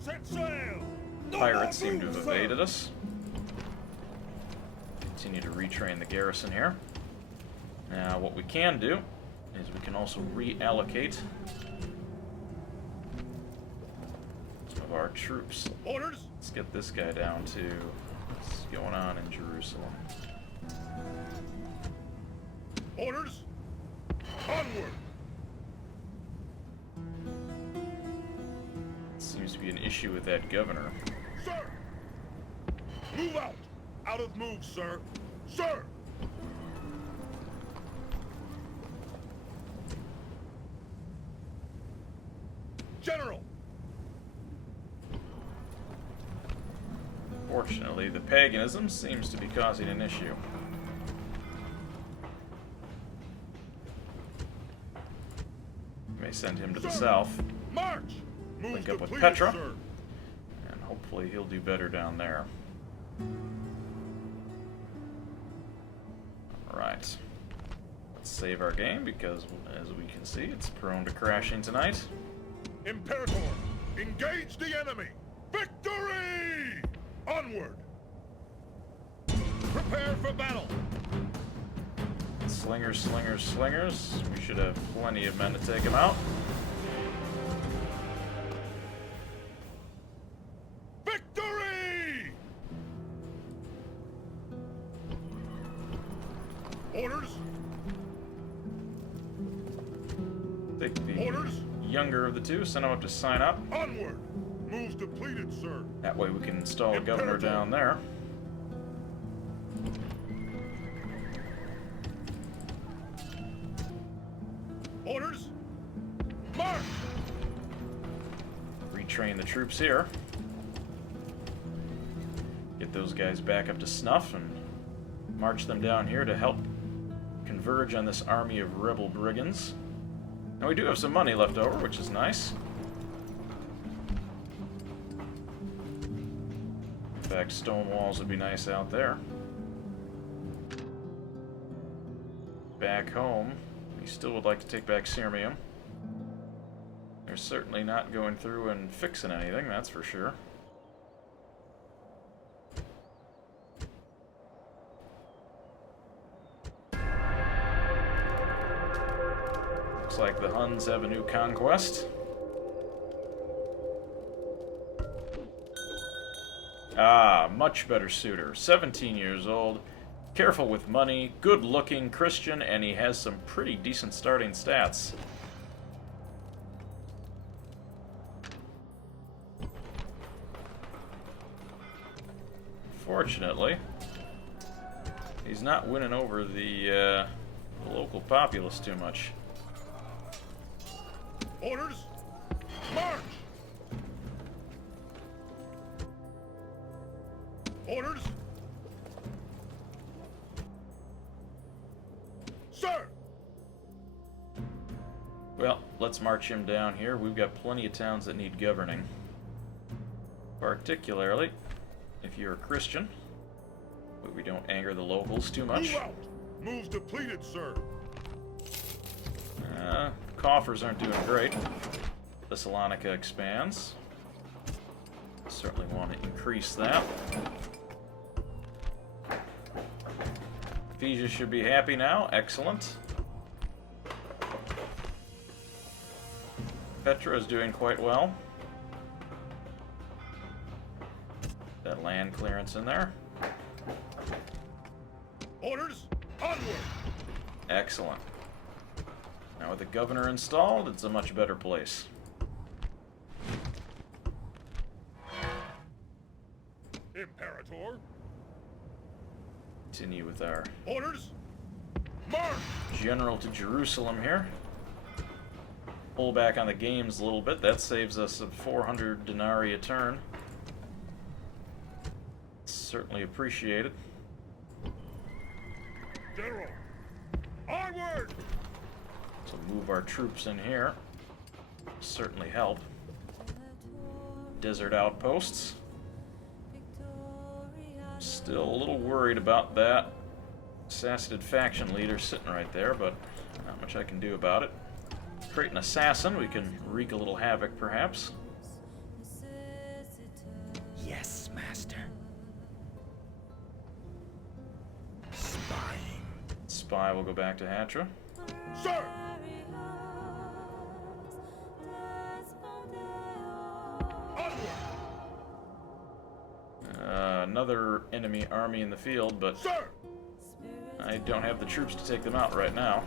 Set sail! No Pirates more seem to have moves, sir. evaded us. Continue to retrain the garrison here. Now, what we can do is we can also reallocate some of our troops. Orders! Let's get this guy down to what's going on in Jerusalem. Orders! Onward! Seems to be an issue with that governor. Sir! Move out! Out of move, sir! Sir! General! Fortunately, the paganism seems to be causing an issue. May send him to the south, March! Move link up with depleted, Petra, sir. and hopefully he'll do better down there. Alright. Let's save our game because, as we can see, it's prone to crashing tonight. Imperator! Engage the enemy! Victory! Onward! Prepare for battle! Slingers, slingers, slingers. We should have plenty of men to take him out. Victory! Orders! Take the Orders! younger of the two, send him up to sign up. Onward! Moves depleted, sir. That way we can install a governor down there. Orders! March! Retrain the troops here. Get those guys back up to snuff and march them down here to help converge on this army of rebel brigands. Now we do have some money left over, which is nice. In fact, stone walls would be nice out there. Back home, we still would like to take back Sirmium. They're certainly not going through and fixing anything, that's for sure. Looks like the Huns have a new conquest. Ah, much better suitor. 17 years old, careful with money, good-looking Christian, and he has some pretty decent starting stats. Fortunately, he's not winning over the local populace too much. Orders! March! Orders! Sir! Well, let's march him down here. We've got plenty of towns that need governing. Particularly if you're a Christian, but we don't anger the locals too much. Move out! Moves depleted, sir. Coffers aren't doing great. Thessalonica expands. Certainly want to increase that. Ephesus should be happy now. Excellent. Petra is doing quite well. That land clearance in there. Orders! Onward! Excellent. Now with the governor installed, it's a much better place. Imperator! Continue with our Orders! March! general to Jerusalem here. Pull back on the games a little bit. That saves us 400 denarii a turn. Certainly appreciated. General. Onward! So move our troops in here. Certainly help. Desert outposts. Still a little worried about that Sassanid faction leader sitting right there, but not much I can do about it. Create an assassin, we can wreak a little havoc, perhaps. Yes, master. Spying. Spy will go back to Hatra. Sir! Onward! Another enemy army in the field, but Sir! I don't have the troops to take them out right now.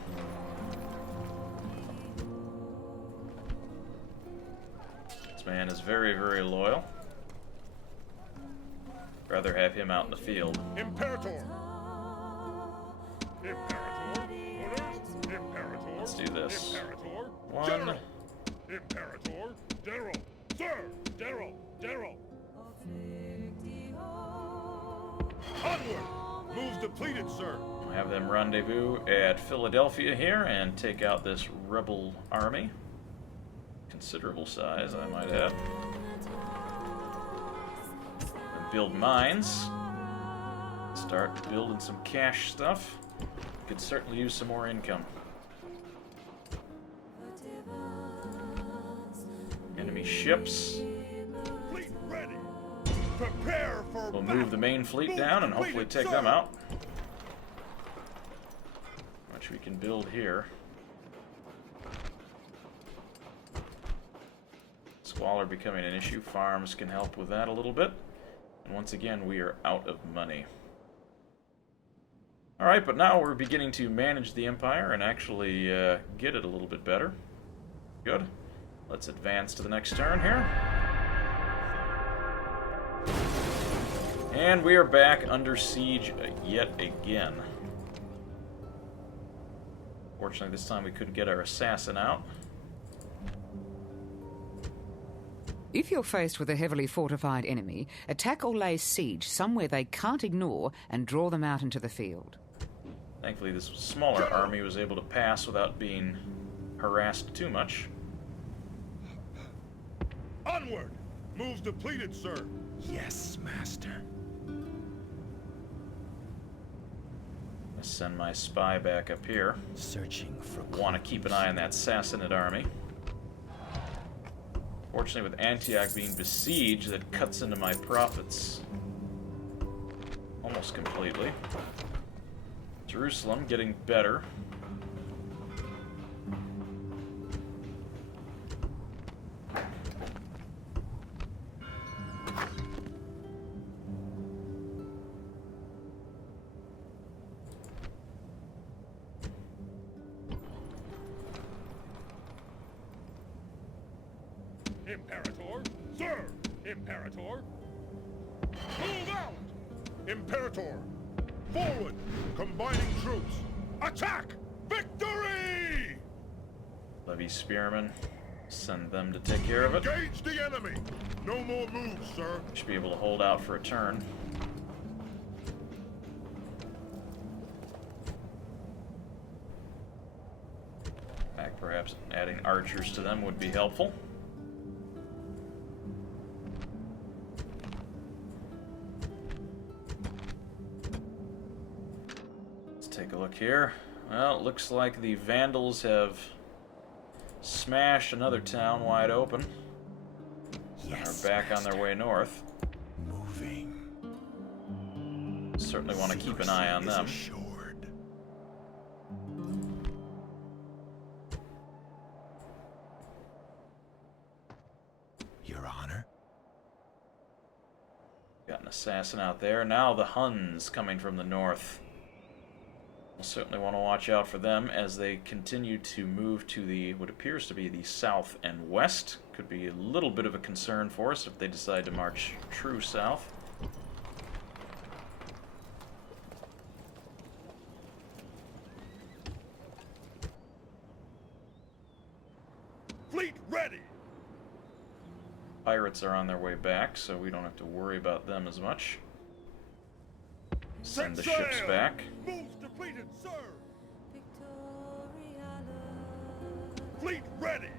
This man is very, very loyal. Rather have him out in the field. Imperator! Imperator! Orders! Imperator! Let's do this. Imperator! One. General! Imperator! General! Sir! General! General! Onward! Moves depleted, sir. We'll have them rendezvous at Philadelphia here and take out this rebel army. Considerable size, I might add. Build mines. Start building some cash stuff. Could certainly use some more income. Enemy ships. Fleet ready. Prepare for We'll battle. move the main fleet down and hopefully take them out. Which we can build here. Squalor becoming an issue. Farms can help with that a little bit. And once again, we are out of money. Alright, but now we're beginning to manage the Empire and actually get it a little bit better. Good. Let's advance to the next turn here. And we are back under siege yet again. Fortunately, this time we couldn't get our assassin out. If you're faced with a heavily fortified enemy, attack or lay siege somewhere they can't ignore and draw them out into the field. Thankfully, this smaller army was able to pass without being harassed too much. Onward! Moves depleted, sir. Yes, master. Let's send my spy back up here. Searching for Want to keep an eye on that Sassanid army. Fortunately, with Antioch being besieged, that cuts into my profits almost completely. Jerusalem getting better. Imperator! Sir! Imperator! Move out! Imperator! Forward! Combining troops! Attack! Victory! Levy spearmen. Send them to take care of it. Engage the enemy! No more moves, sir. Should be able to hold out for a turn. Back, perhaps adding archers to them would be helpful. Let's take a look here. Well, it looks like the Vandals have smashed another town wide open. Yes, Are back on master. their way north. Moving. Certainly want to keep an eye on Secrecy them. is assured. Your Honor. Got an assassin out there. Now the Huns coming from the north. We'll certainly want to watch out for them as they continue to move to the what appears to be the south and west. Could be a little bit of a concern for us if they decide to march true south. Fleet ready! Pirates are on their way back, so we don't have to worry about them as much. Send the Set ships sail! back. Moves depleted, United, sir! Fleet ready!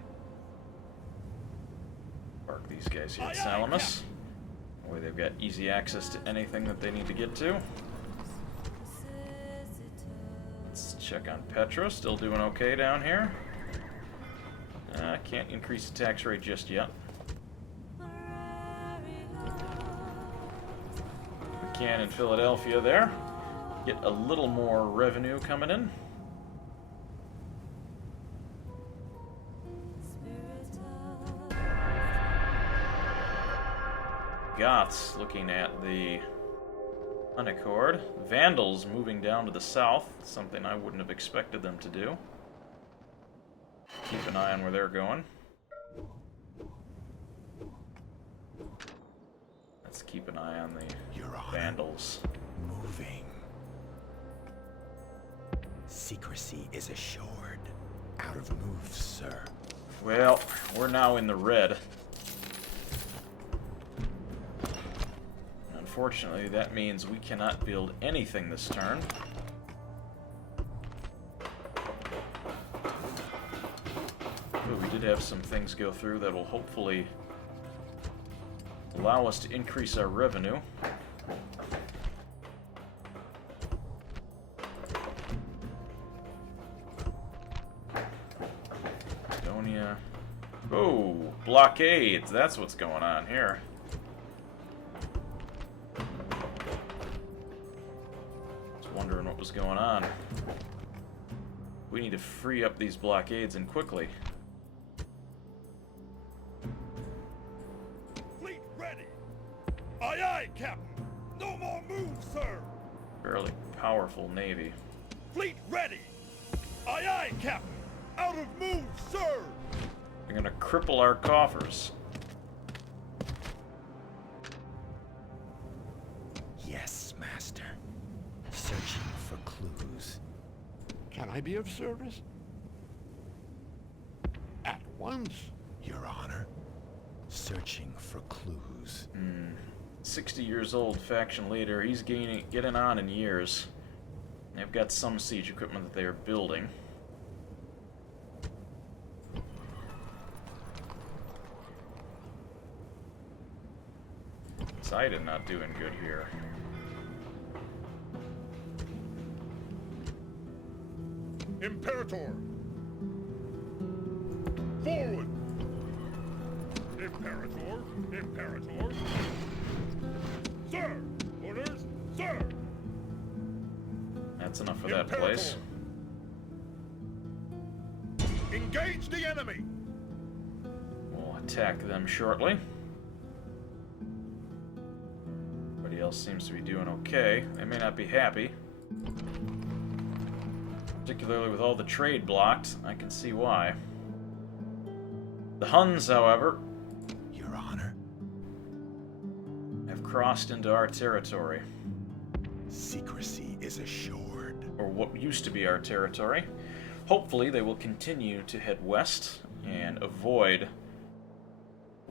Park these guys here at Salamis. Boy, they've got easy access to anything that they need to get to. Let's check on Petra, still doing okay down here. Can't increase the tax rate just yet. We can in Philadelphia there. Get a little more revenue coming in. Goths looking at the unaccord. Vandals moving down to the south, something I wouldn't have expected them to do. Keep an eye on where they're going. Let's keep an eye on the Vandals. Moving. Secrecy is assured. Out of moves, sir. Well, we're now in the red. Unfortunately, that means we cannot build anything this turn. But we did have some things go through that will hopefully allow us to increase our revenue. Macedonia. Oh, blockades. That's what's going on here. Wondering what was going on. We need to free up these blockades and quickly. Fleet ready! Aye aye, Captain! No more moves, sir! Fairly powerful navy. Fleet ready! Aye aye, Captain! Out of moves, sir! They're gonna cripple our coffers. Yes, Master. Searching for clues. Can I be of service? At once. Your Honor. Searching for clues. 60 years old, faction leader. He's getting on in years. They've got some siege equipment that they are building. Poseidon not doing good here. Imperator! Forward! Imperator! Imperator! Sir! Orders! Sir! That's enough of that place. Engage the enemy! We'll attack them shortly. Everybody else seems to be doing okay. They may not be happy. Particularly with all the trade blocked, I can see why. The Huns, however, Your Honor. have crossed into our territory. Secrecy is assured. Or what used to be our territory. Hopefully they will continue to head west and avoid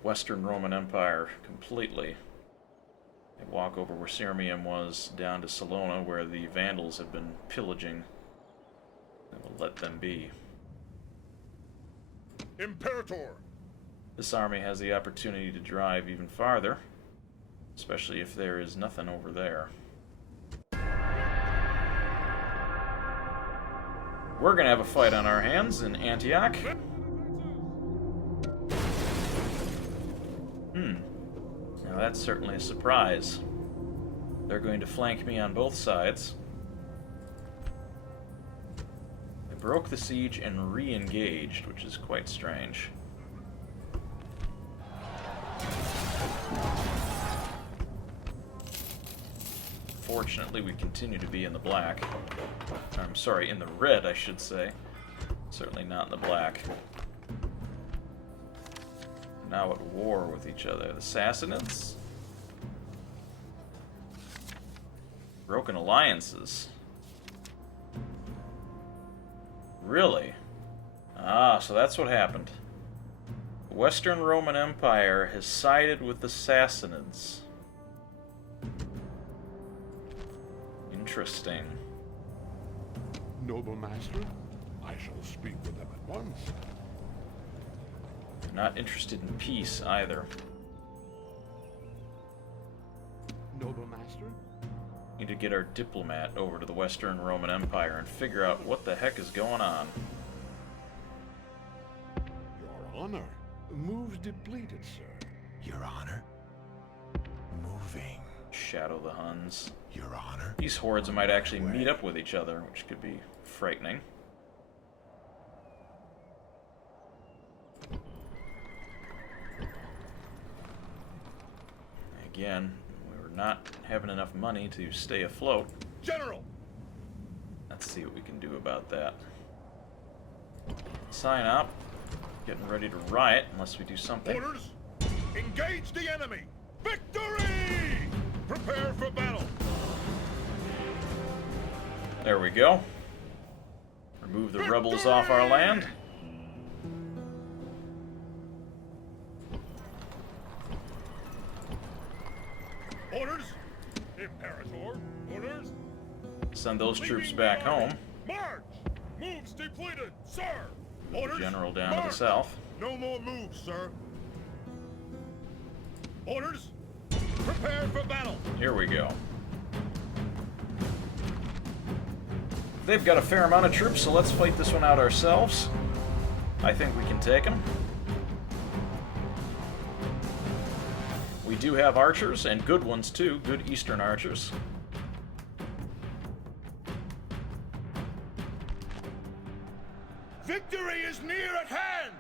Western Roman Empire completely. They walk over where Sirmium was, down to Salona, where the Vandals have been pillaging. They will let them be. Imperator! This army has the opportunity to drive even farther, especially if there is nothing over there. We're gonna have a fight on our hands in Antioch. Now that's certainly a surprise. They're going to flank me on both sides. They broke the siege and re-engaged, which is quite strange. Fortunately, we continue to be in the black. I'm sorry, in the red, I should say. Certainly not in the black. Now at war with each other. The Sassanids? Broken alliances. Really? Ah, so that's what happened. The Western Roman Empire has sided with the Sassanids. Interesting. Noble master, I shall speak with them at once. Not interested in peace either. Noble master? Need to get our diplomat over to the Western Roman Empire and figure out what the heck is going on. Your honor. Moves depleted, sir. Your honor? Moving. Shadow the Huns. Your honor? These hordes might actually meet up with each other, which could be frightening. Again, we're not having enough money to stay afloat. General! Let's see what we can do about that. Sign up. Getting ready to riot unless we do something. Orders! Engage the enemy! Victory! Prepare for battle! There we go. Remove the rebels off our land. Orders! Imperator! Orders! Send those troops back home. March! Moves depleted, sir! Orders! General down to the March! south. No more moves, sir. Orders! Prepare for battle! Here we go. They've got a fair amount of troops, so let's fight this one out ourselves. I think we can take them. We do have archers, and good ones too, good Eastern archers. Victory is near at hand!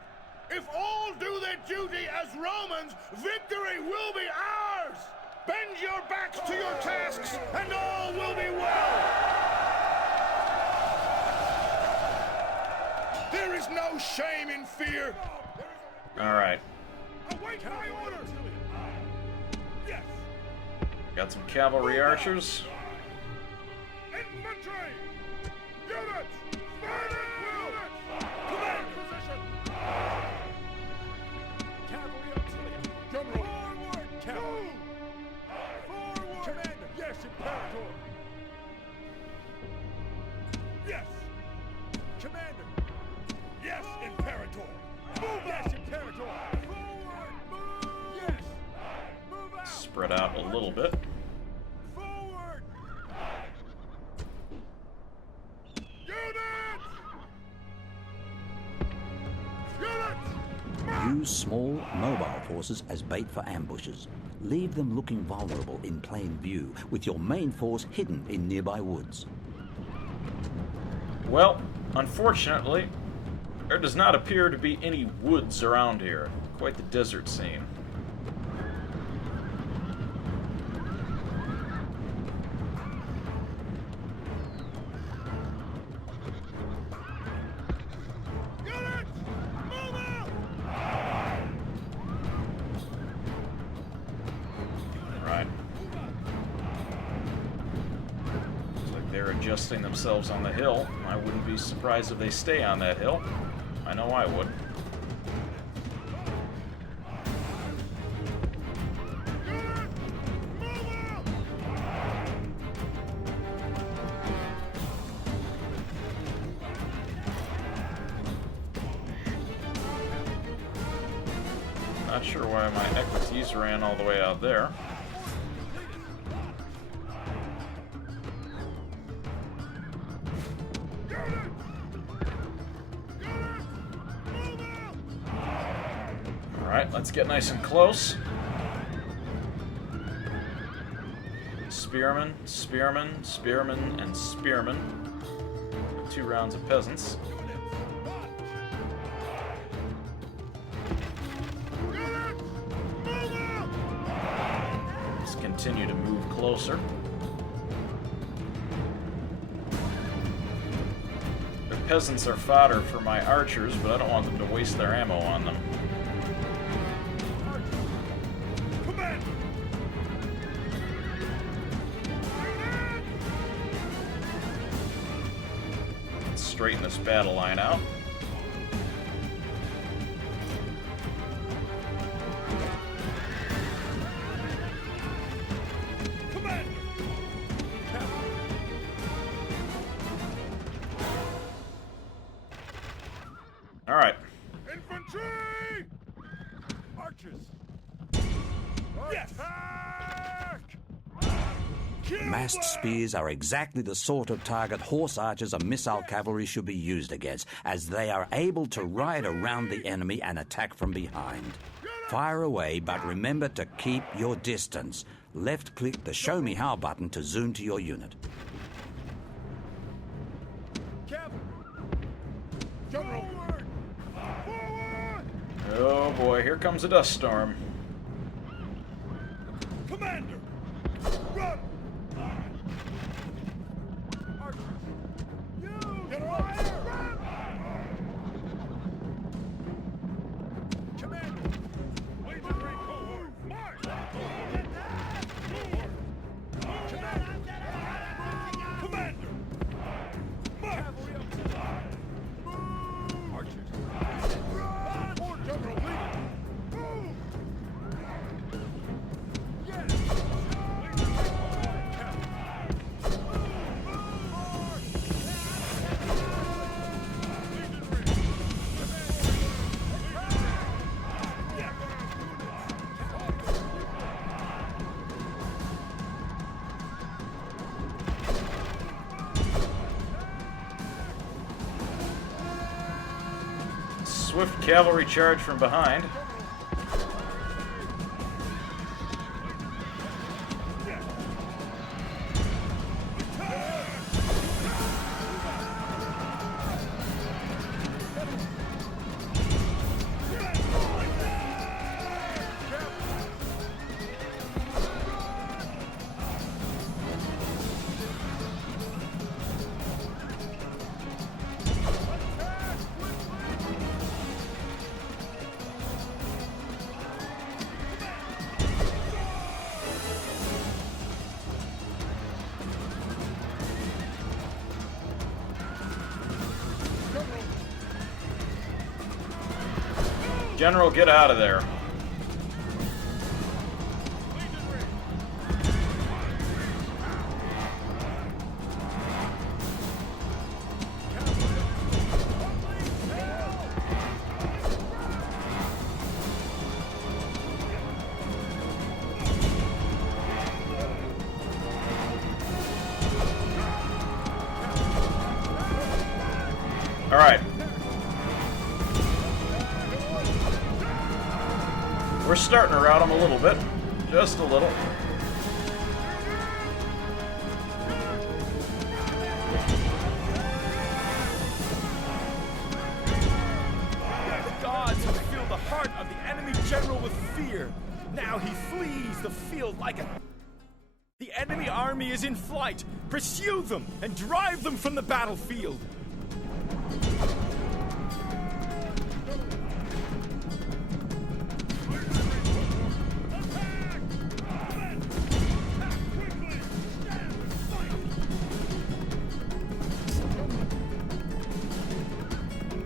If all do their duty as Romans, victory will be ours! Bend your backs to your tasks, and all will be well! There is no shame in fear! Alright, Await my orders! Yes! got some cavalry archers. Infantry! Units! Spartan will! Command position! Cavalry auxiliary! General! Forward! Cavalry! Forward! Commander! Yes, Imperator! Yes! Commander! Yes, Imperator! Move! Yes, Imperator! Forward! Move! Yes! Move out! Spread out a little bit. Forward! Units! Units! Use small, mobile forces as bait for ambushes. Leave them looking vulnerable in plain view, with your main force hidden in nearby woods. Well, unfortunately, there does not appear to be any woods around here. Quite the desert scene. Units! Move out! Right. Looks like they're adjusting themselves on the hill. I wouldn't be surprised if they stay on that hill. I know I would. Units! Move out! Not sure why my equities ran all the way out there. Alright, let's get nice and close. Spearmen, spearmen, spearmen, and spearmen. 2 rounds of peasants. Let's continue to move closer. The peasants are fodder for my archers, but I don't want them to waste their ammo on them. Command! Let's straighten this battle line out. Command! Massed spears are exactly the sort of target horse archers and missile cavalry should be used against, as they are able to ride around the enemy and attack from behind. Fire away, but remember to keep your distance. Left-click the Show Me How button to zoom to your unit. General! Forward! Oh boy, here comes a dust storm. Commander! Run! Get fire! Commander! Lead the three cohort! March! Commander! March! Archers! Run! General, lead! Move! Swift cavalry charge from behind. General, get out of there. All right. We're starting to rout them a little bit. Just a little. The gods have filled the heart of the enemy general with fear. Now he flees the field like a... The enemy army is in flight. Pursue them and drive them from the battlefield.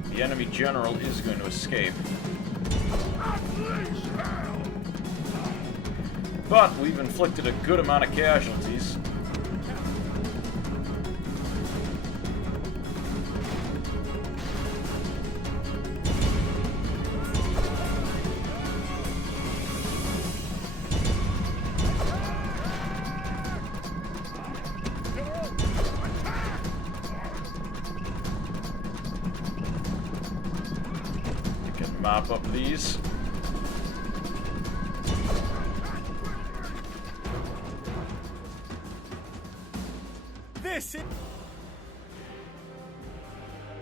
The enemy general is going to escape. But we've inflicted a good amount of casualties. Mop up these. This is...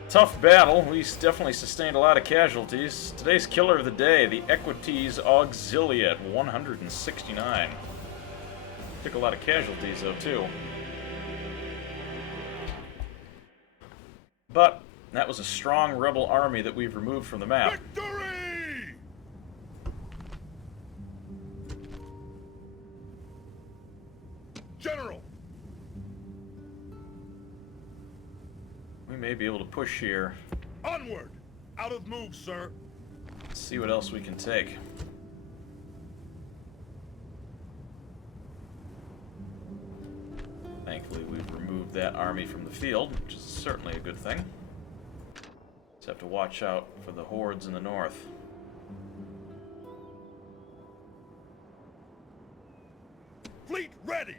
Tough battle. We definitely sustained a lot of casualties. Today's killer of the day, the Equites Auxiliate, 169. Took a lot of casualties though too. But that was a strong rebel army that we've removed from the map. Victory! General! We may be able to push here. Onward! Out of move, sir. See what else we can take. Thankfully, we've removed that army from the field, which is certainly a good thing. Just have to watch out for the hordes in the north. Fleet ready!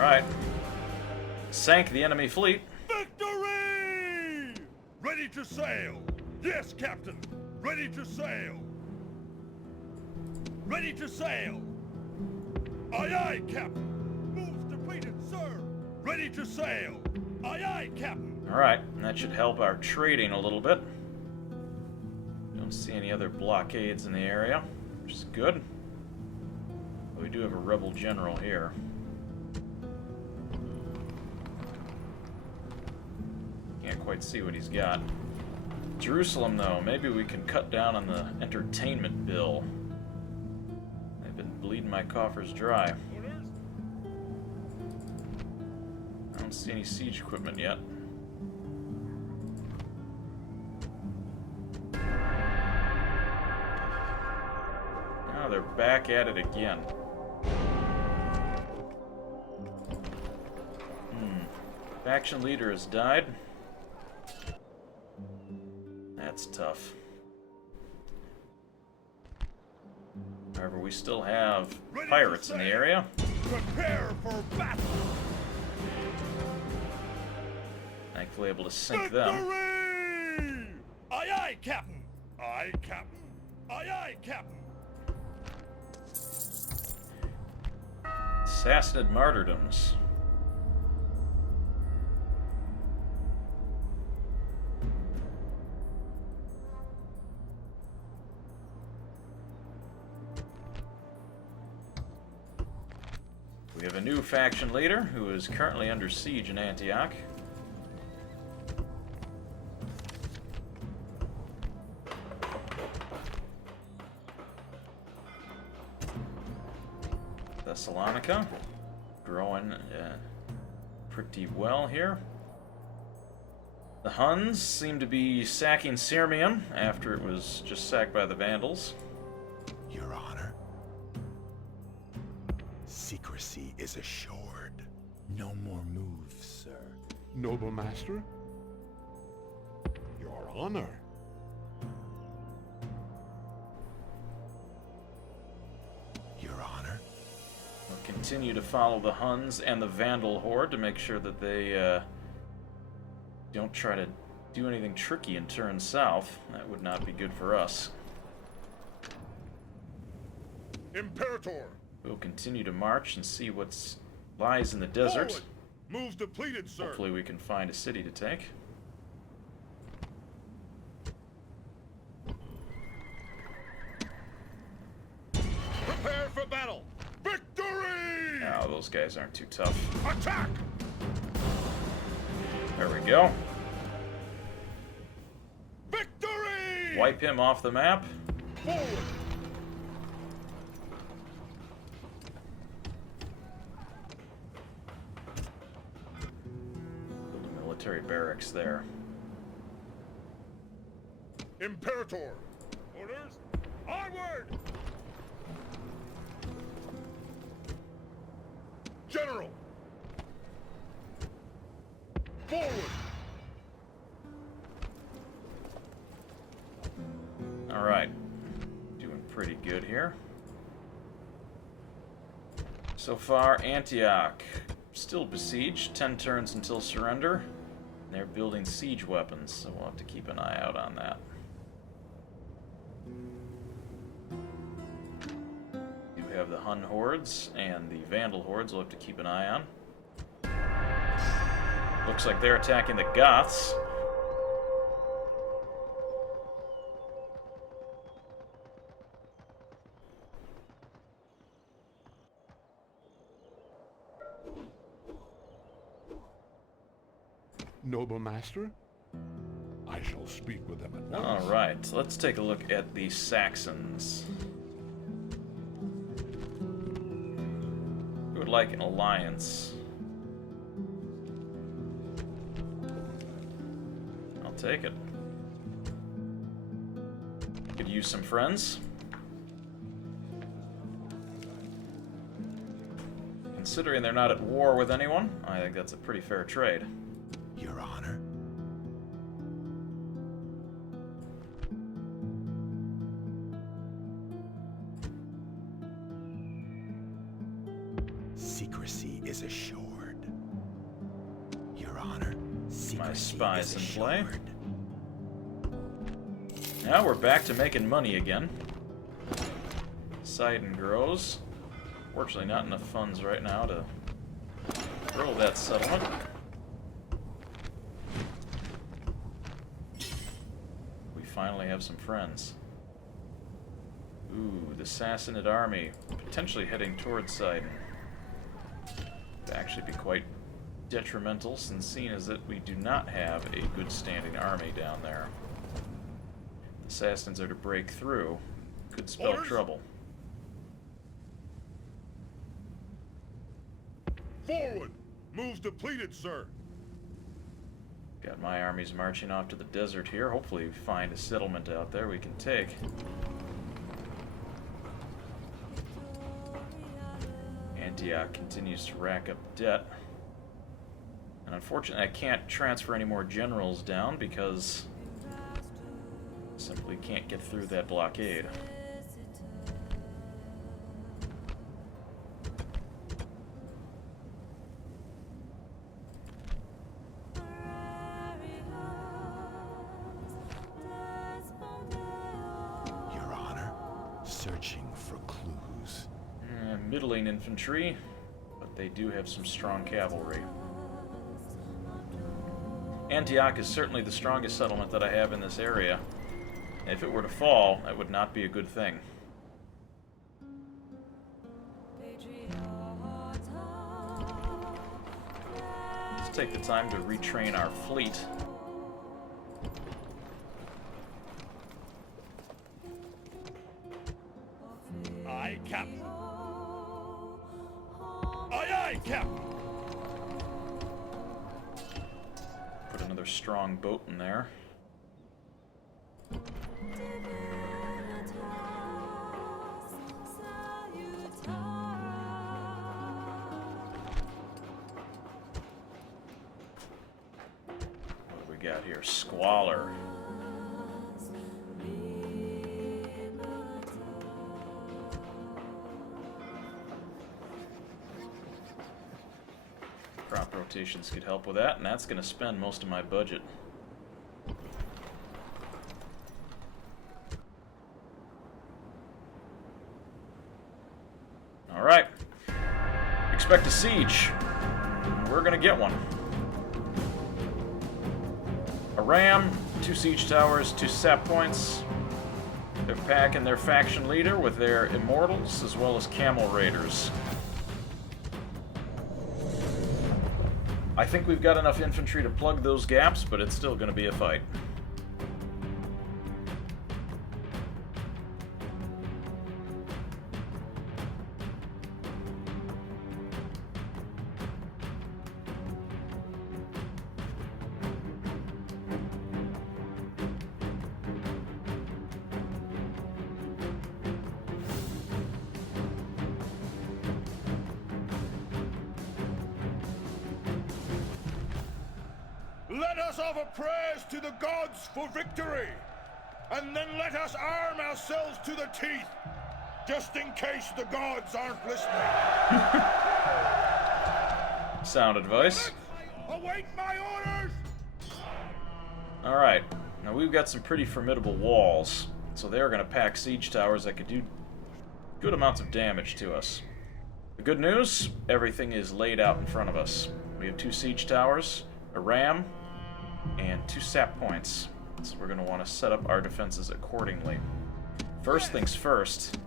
Alright. Sank the enemy fleet. Victory! Ready to sail! Yes, Captain! Ready to sail! Ready to sail! Aye, aye, Captain! Moves depleted, sir! Ready to sail! Aye, aye, Captain! Alright, that should help our trading a little bit. Don't see any other blockades in the area, which is good. But we do have a rebel general here. Can't quite see what he's got. Jerusalem, though, maybe we can cut down on the entertainment bill. I've been bleeding my coffers dry. I don't see any siege equipment yet. Now they're back at it again. Faction leader has died. That's tough. However, we still have pirates in the area. Prepare for battle! Thankfully able to sink them. Victory! Aye, aye, Captain! Aye, Captain! Aye, aye, Captain! Sassanid martyrdoms. We have a new faction leader who is currently under siege in Antioch. Thessalonica, growing pretty well here. The Huns seem to be sacking Sirmium after it was just sacked by the Vandals. Your Honor. Secrecy is assured. No more moves, sir. Noble Master? Your Honor. Your Honor. We'll continue to follow the Huns and the Vandal horde to make sure that they don't try to do anything tricky and turn south. That would not be good for us. Imperator! We'll continue to march and see what lies in the desert. Forward! Moves depleted, sir! Hopefully we can find a city to take. Prepare for battle! Victory! Now those guys aren't too tough. Attack! There we go. Victory! Wipe him off the map. Forward! Build a military barracks there. Imperator! Orders? Onward! General! Forward! Alright. Doing pretty good here. So far, Antioch still besieged. 10 turns until surrender. And they're building siege weapons, so we'll have to keep an eye out on that. We have the Hun hordes and the Vandal hordes we'll have to keep an eye on. Looks like they're attacking the Goths. Noble Master? I shall speak with them at once. Alright, so let's take a look at the Saxons. Who would like an alliance? I'll take it. Could use some friends. Considering they're not at war with anyone, I think that's a pretty fair trade. Your Honor. Secrecy is assured. Honor. My Secrecy spies is in play. assured. Now we're back to making money again. Poseidon grows. Fortunately, not enough funds right now to grow that settlement. We finally have some friends. Ooh, the Sassanid army potentially heading towards Poseidon. Would actually be quite detrimental, since seeing as that we do not have a good standing army down there. The Sassanids are to break through. Could spell Orders? trouble. Forward! Moves depleted, sir. Got my armies marching off to the desert here. Hopefully we find a settlement out there we can take. Antioch continues to rack up debt. And unfortunately I can't transfer any more generals down because I simply can't get through that blockade. Your Honor, searching for clues. Middling infantry, but they do have some strong cavalry. Antioch is certainly the strongest settlement that I have in this area. And if it were to fall, that would not be a good thing. Let's take the time to retrain our fleet. Aye, Captain. Aye, aye, Captain. Put another strong boat in there. What do we got here? Squalor. Crop rotations could help with that, and that's going to spend most of my budget. Alright. Expect a siege. We're going to get one. A ram, 2 siege towers, 2 sap points. They're packing their faction leader with their immortals, as well as camel raiders. I think we've got enough infantry to plug those gaps, but it's still going to be a fight. Let us offer prayers to the gods for victory, and then let us arm ourselves to the teeth, just in case the gods aren't listening. Sound advice. Await my orders! Alright, now we've got some pretty formidable walls, so they're going to pack siege towers that could do good amounts of damage to us. The good news, everything is laid out in front of us. We have 2 siege towers, a ram, and 2 sap points, so we're going to want to set up our defenses accordingly. First things first,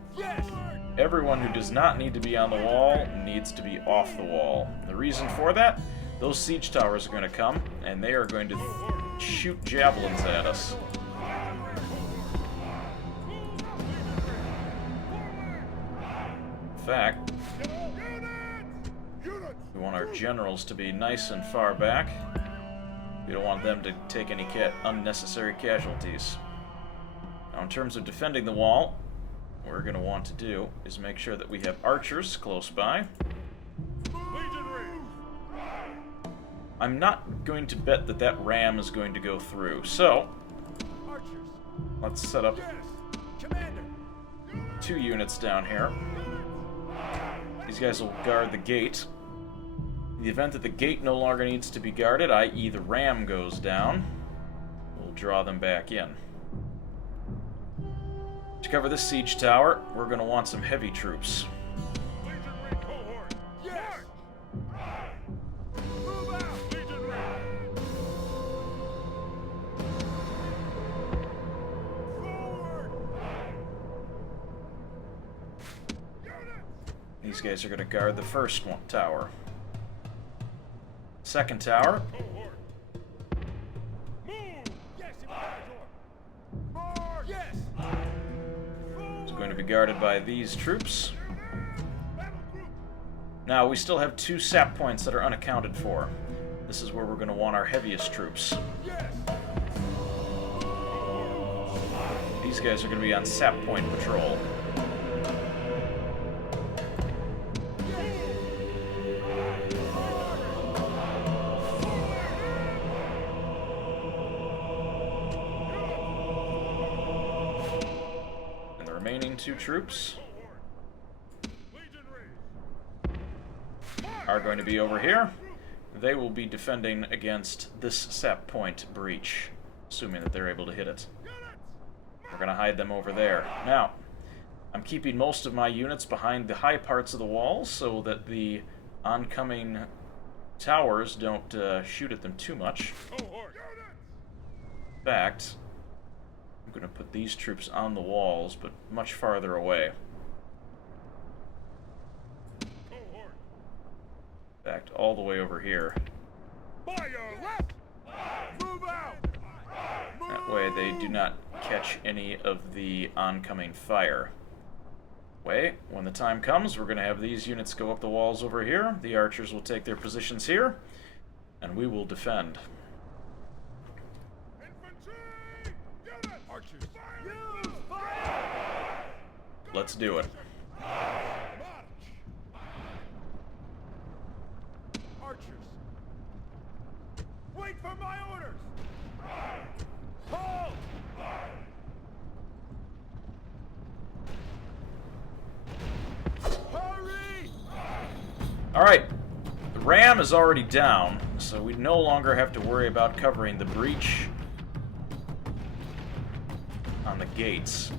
everyone who does not need to be on the wall needs to be off the wall. The reason for that, those siege towers are going to come, and they are going to shoot javelins at us. In fact, we want our generals to be nice and far back. We don't want them to take any unnecessary casualties. Now, in terms of defending the wall, what we're going to want to do is make sure that we have archers close by. I'm not going to bet that that ram is going to go through, so let's set up 2 units down here. These guys will guard the gate. In the event that the gate no longer needs to be guarded, i.e. the ram goes down, we'll draw them back in. To cover this siege tower, we're going to want some heavy troops. These guys are going to guard the first one tower. Second tower is going to be guarded by these troops. Now, we still have 2 sap points that are unaccounted for. This is where we're going to want our heaviest troops. These guys are going to be on sap point patrol. Remaining 2 troops are going to be over here. They will be defending against this sap point breach, assuming that they're able to hit it. We're going to hide them over there. Now, I'm keeping most of my units behind the high parts of the walls so that the oncoming towers don't shoot at them too much. In fact, I'm going to put these troops on the walls, but much farther away. In fact, all the way over here. That way they do not catch any of the oncoming fire. When the time comes, we're going to have these units go up the walls over here. The archers will take their positions here, and we will defend. Let's do it. Archers, wait for my orders. Hold! Hurry! All right. The ram is already down, so we no longer have to worry about covering the breach on the gates.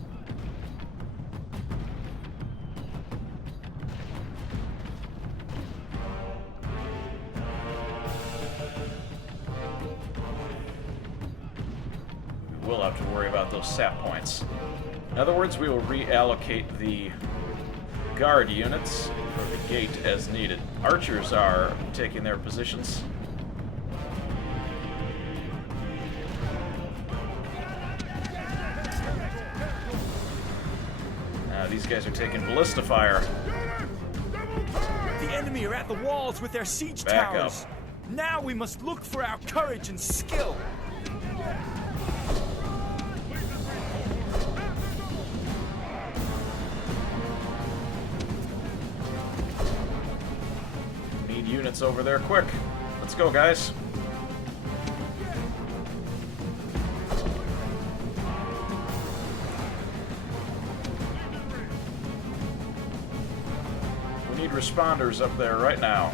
We'll have to worry about those sap points. In other words, we will reallocate the guard units for the gate as needed. Archers are taking their positions. These guys are taking ballista fire. The enemy are at the walls with their siege Back towers. up. Now we must look for our courage and skill. Need units over there quick. Let's go, guys. We need responders up there right now.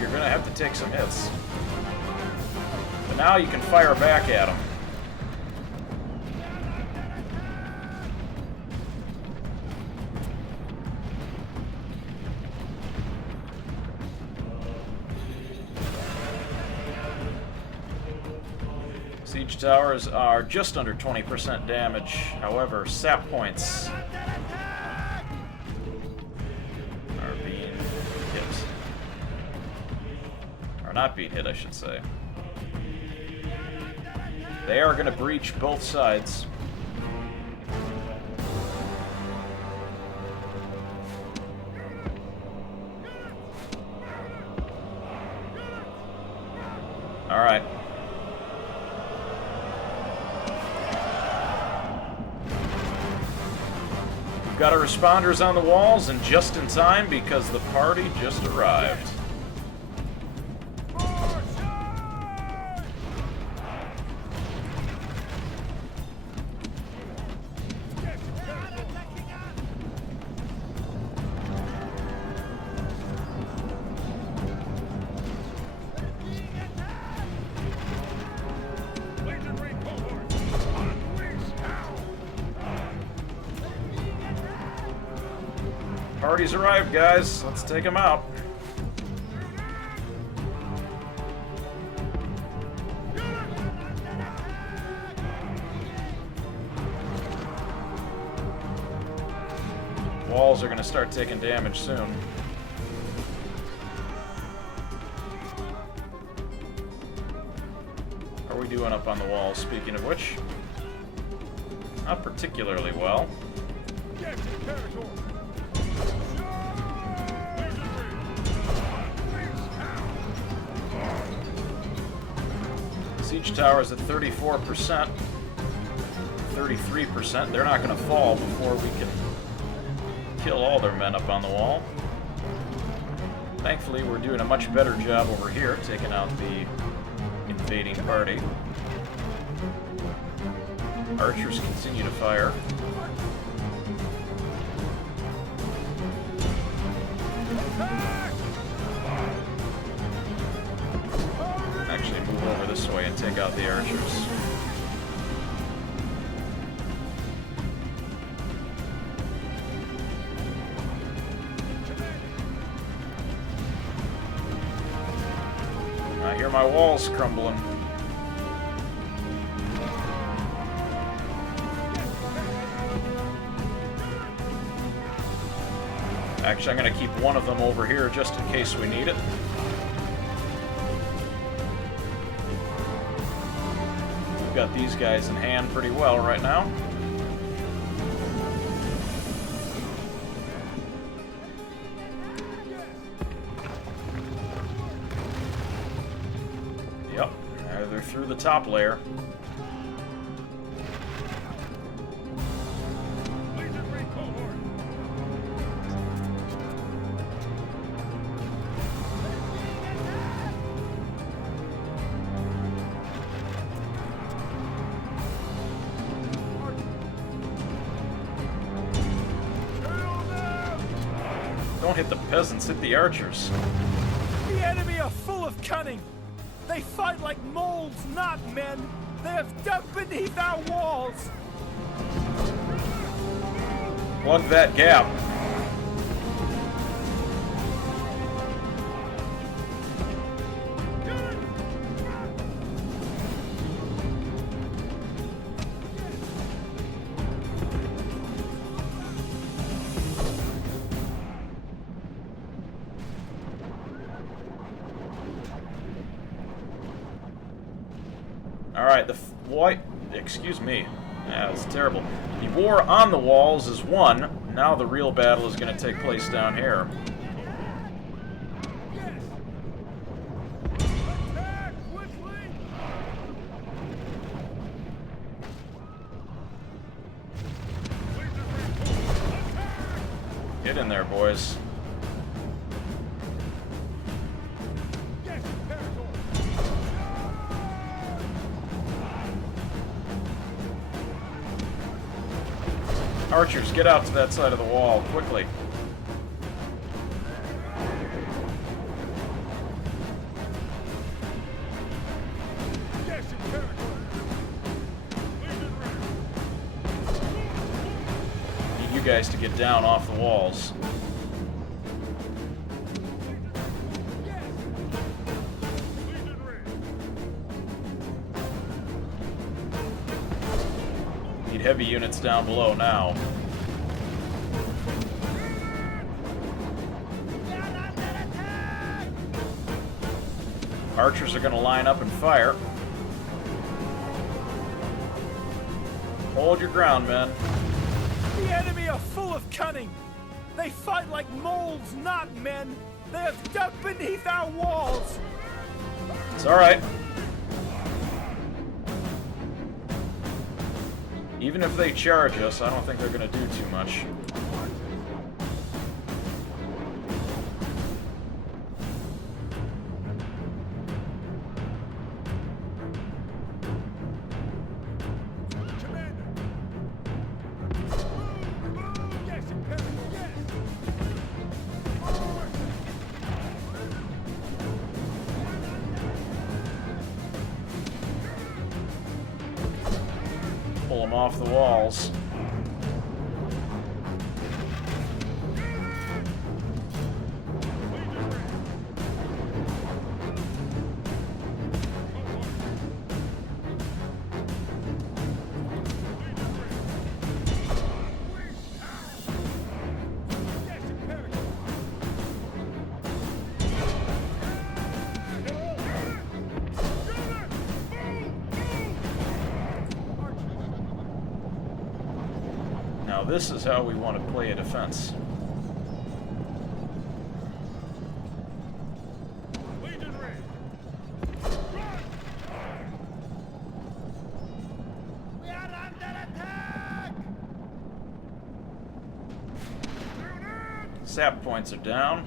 You're gonna have to take some hits. But now you can fire back at them. Siege towers are just under 20% damage. However, sap points are being hit. Are not being hit, I should say. They are going to breach both sides. All right. We've got our responders on the walls, and just in time because the party just arrived. Party's arrived, guys. Let's take them out. Walls are going to start taking damage soon. How are we doing up on the walls, speaking of which? Not particularly well. Siege towers at 34%, 33%. They're not going to fall before we can kill all their men up on the wall. Thankfully, we're doing a much better job over here, taking out the invading party. Archers continue to fire. Actually move over this way and take out the archers. I hear my walls crumbling. Actually, I'm going to keep one of them over here just in case we need it. We've got these guys in hand pretty well right now. Yep, they're through the top layer. Don't hit the peasants, hit the archers. The enemy are full of cunning. They fight like moles, not men. They have dug beneath our walls. Plug that gap. Alright, excuse me. Yeah, it's terrible. The war on the walls is won. Now the real battle is going to take place down here. Get in there, boys. Archers, get out to that side of the wall, quickly. Need you guys to get down off the walls. Need heavy units down below now. Archers are going to line up and fire. Hold your ground, men. The enemy are full of cunning. They fight like moles, not men. They have dug beneath our walls. It's alright. Even if they charge us, I don't think they're going to do too much. Pull them off the walls. Now this is how we want to play a defense. Legionary! We are under attack! Sap points are down.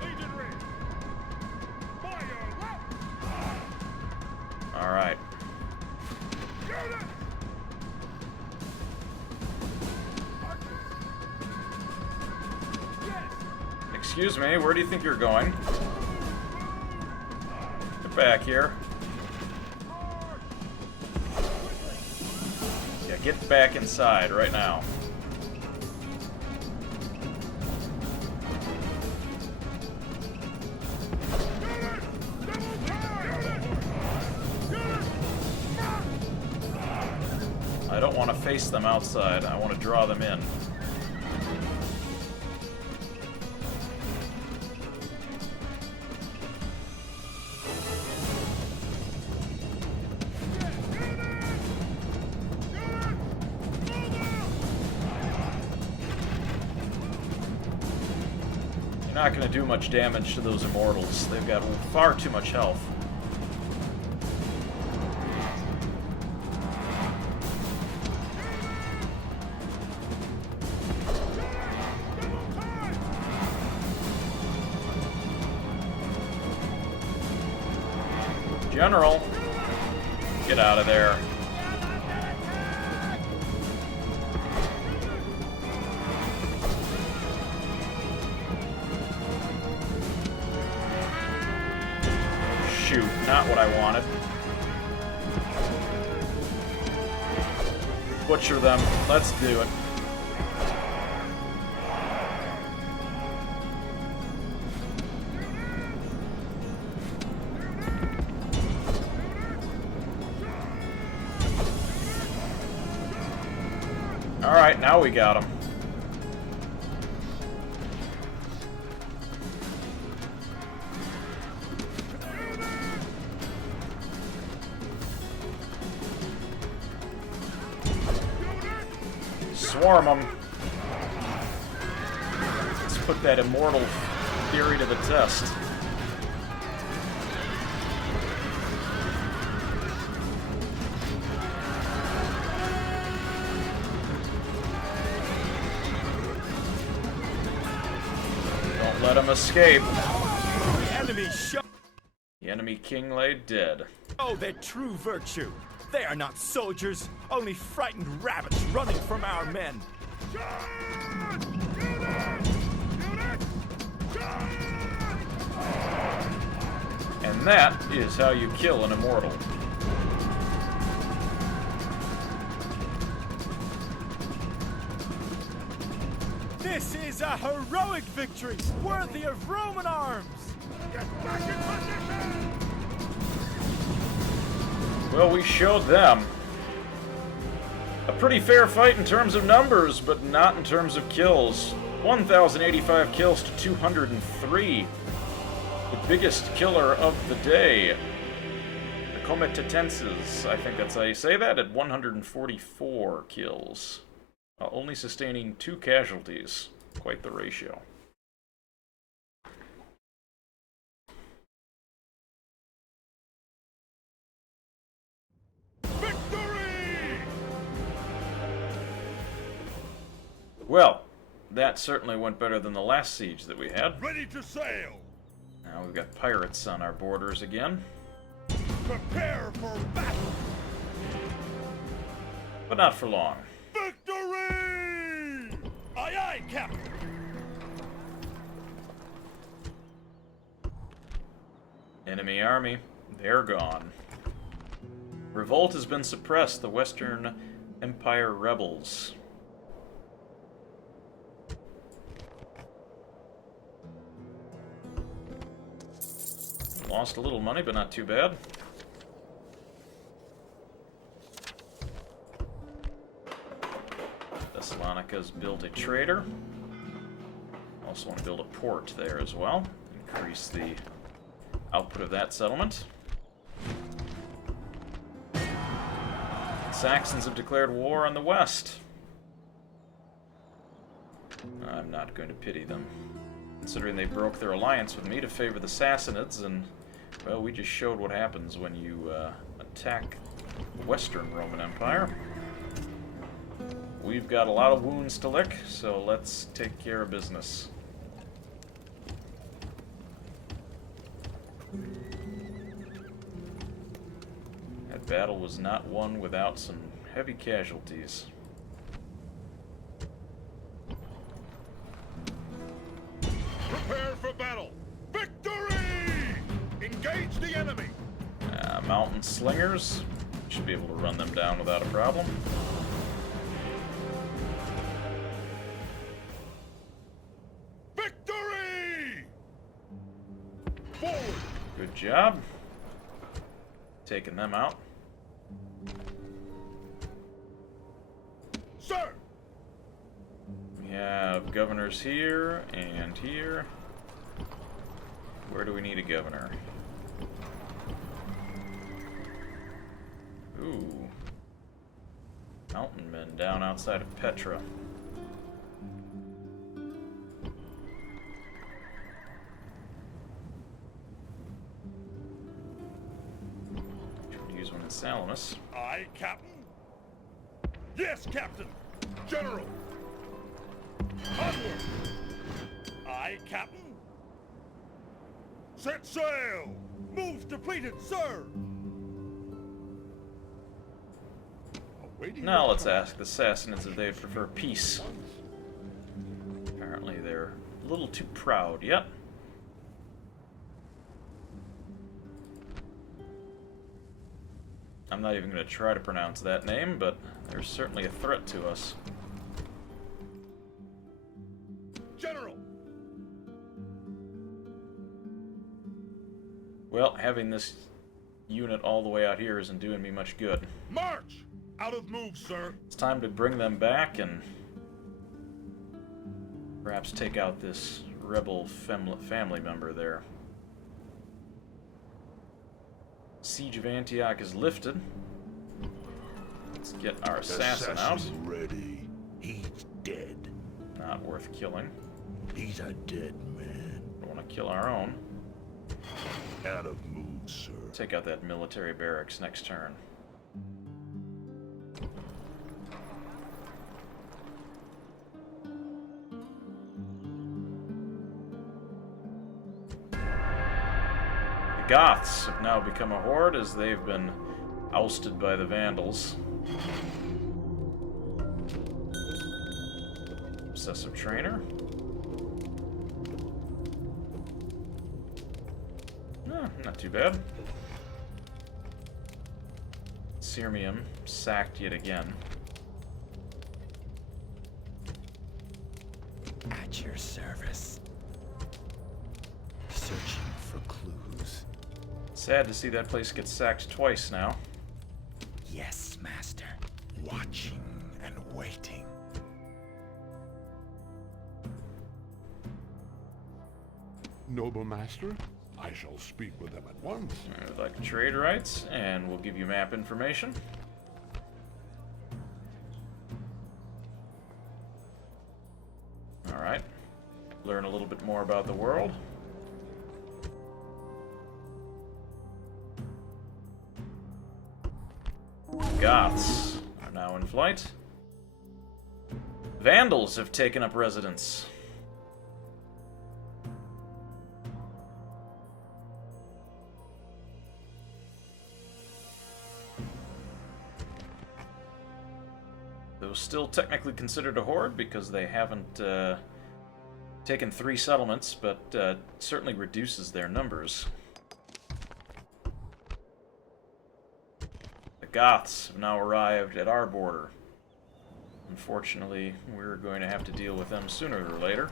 Legionary! Fire left! All right. Unit! Excuse me, where do you think you're going? Get back here. Yeah, get back inside right now. I don't want to face them outside. I want to draw them in. You're not going to do much damage to those immortals. They've got far too much health. General, get out of there. Shoot, not what I wanted. Butcher them. Let's do it. Alright, now we got him. Swarm them. Let's put that immortal theory to the test. Let him escape. The enemy show The enemy king lay dead. their true virtue. They are not soldiers, only frightened rabbits running from our men. And that is how you kill an immortal. This is a heroic victory, worthy of Roman arms! Get back in position! Well, we showed them. A pretty fair fight in terms of numbers, but not in terms of kills. 1,085 kills to 203. The biggest killer of the day. The Comitatenses, I think that's how you say that, at 144 kills. While only sustaining 2 casualties. Quite the ratio. Victory! Well, that certainly went better than the last siege that we had. Ready to sail! Now we've got pirates on our borders again. Prepare for battle! But not for long. Victory! Aye aye, Captain! Enemy army, they're gone. Revolt has been suppressed, the Western Empire rebels. Lost a little money, but not too bad. Thessalonica's built a trader. Also want to build a port there as well. Increase the output of that settlement. Saxons have declared war on the west. I'm not going to pity them, considering they broke their alliance with me to favor the Sassanids, and, well, we just showed what happens when you attack the Western Roman Empire. We've got a lot of wounds to lick, so let's take care of business. That battle was not won without some heavy casualties. Prepare for battle! Victory! Engage the enemy! Mountain slingers. Should be able to run them down without a problem. Victory! Forward! Good job. Taking them out. Sir! We have governors here and here. Where do we need a governor? Ooh. Mountain men down outside of Petra. Should use one in Salamis. Aye, Captain. Yes, Captain. General. Onward. Aye, Captain. Set sail. Moves depleted, sir. Now let's ask the Sassanids if they prefer peace. Apparently they're a little too proud. Yep. I'm not even going to try to pronounce that name, but they're certainly a threat to us. General. Well, having this unit all the way out here isn't doing me much good. March! Out of move, sir. It's time to bring them back and perhaps take out this rebel family member there. Siege of Antioch is lifted. Let's get our assassin out. Ready. He's dead. Not worth killing. He's a dead man. Don't want to kill our own. Out of move, sir. Take out that military barracks next turn. The Goths have now become a horde as they've been ousted by the Vandals. Obsessive trainer. Not too bad. Sirmium sacked yet again. At your service. Searching for clues. Sad to see that place get sacked twice now. Yes, master. Watching and waiting. Noble master, I shall speak with them at once. We'd like trade rights, and we'll give you map information. Alright. Learn a little bit more about the world. Goths are now in flight. Vandals have taken up residence. Though still technically considered a horde because they haven't taken 3 settlements, but certainly reduces their numbers. The Goths have now arrived at our border. Unfortunately, we're going to have to deal with them sooner or later.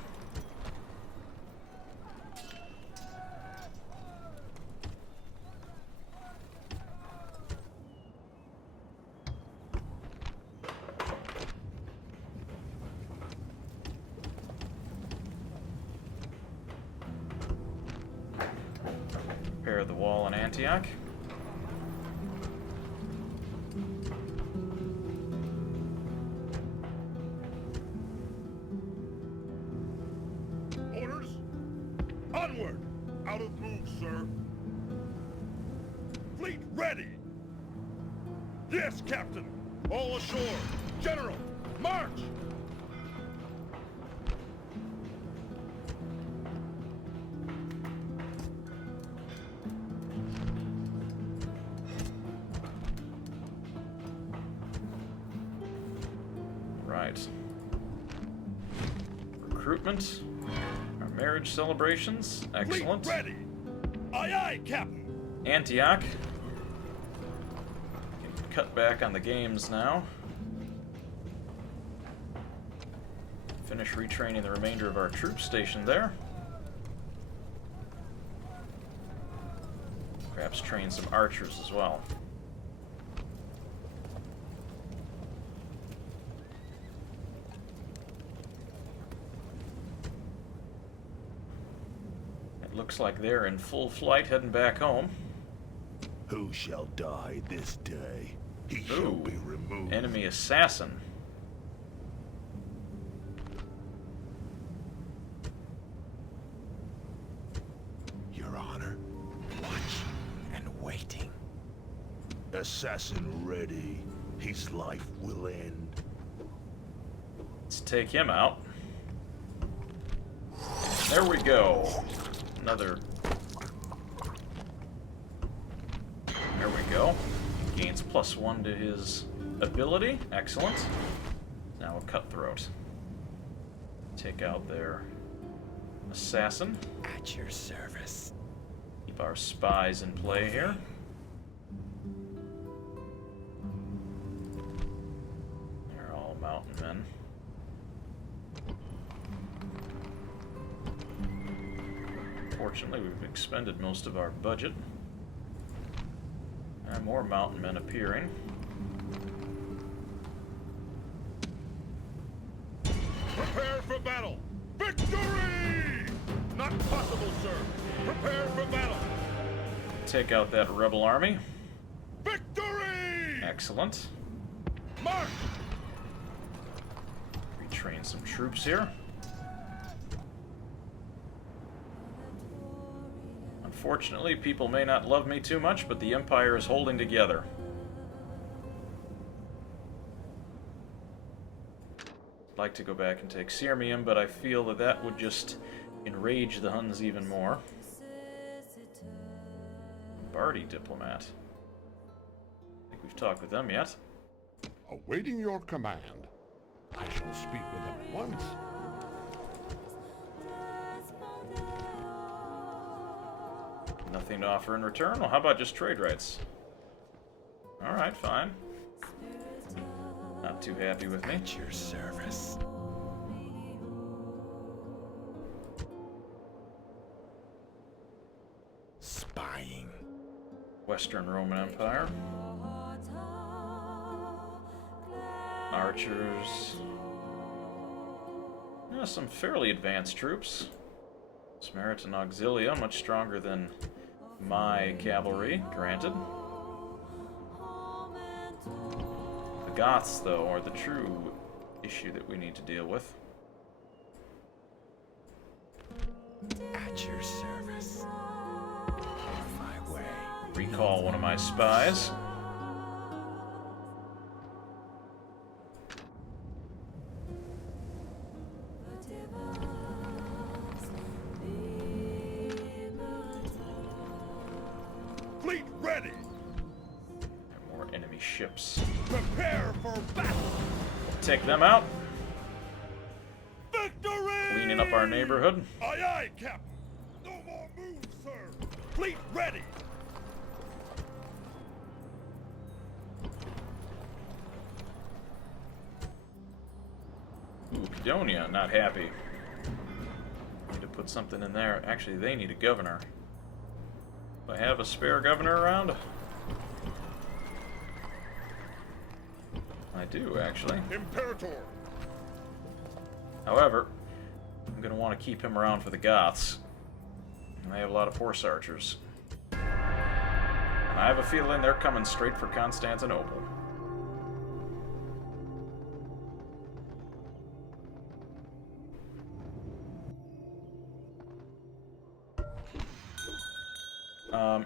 Repair the wall in Antioch. Onward! Out of move, sir. Fleet ready! Yes, Captain! All ashore! General, march! Right. Recruitment. Our marriage celebrations. Excellent. Fleet ready! Aye, aye, Captain! Antioch. Can cut back on the games now. Finish retraining the remainder of our troops stationed there. Perhaps train some archers as well. It looks like they're in full flight heading back home. Who shall die this day? He shall Ooh, be removed. enemy assassin. Your Honor, watching and waiting. Assassin ready. His life will end. Let's take him out. There we go. Another. There we go. Gains +1 to his ability. Excellent. Now a cutthroat. Take out their assassin. At your service. Keep our spies in play here. They're all mountain men. Fortunately, we've expended most of our budget. And more mountain men appearing. Prepare for battle! Victory! Not possible, sir. Prepare for battle! Take out that rebel army. Victory! Excellent. March! Retrain some troops here. Unfortunately, people may not love me too much, but the Empire is holding together. I'd like to go back and take Sirmium, but I feel that that would just enrage the Huns even more. Bardi diplomat. I think we've talked with them yet. Awaiting your command. I shall speak with them at once. Nothing to offer in return? Well, how about just trade rights? Alright, fine. Not too happy with me. At your service. Spying. Western Roman Empire. Archers. Yeah, some fairly advanced troops. Samaritan Auxilia, much stronger than my cavalry, granted. The Goths, though, are the true issue that we need to deal with. At your service. On my way. Recall one of my spies. Fleet ready! And more enemy ships. Prepare for battle! Take them out. Victory! Cleaning up our neighborhood. Aye, aye, Captain! No more moves, sir! Fleet ready! Ooh, Cadonia, not happy. Need to put something in there. Actually, they need a governor. Do I have a spare governor around? I do, actually. Imperator! However, I'm going to want to keep him around for the Goths. And they have a lot of horse archers. And I have a feeling they're coming straight for Constantinople.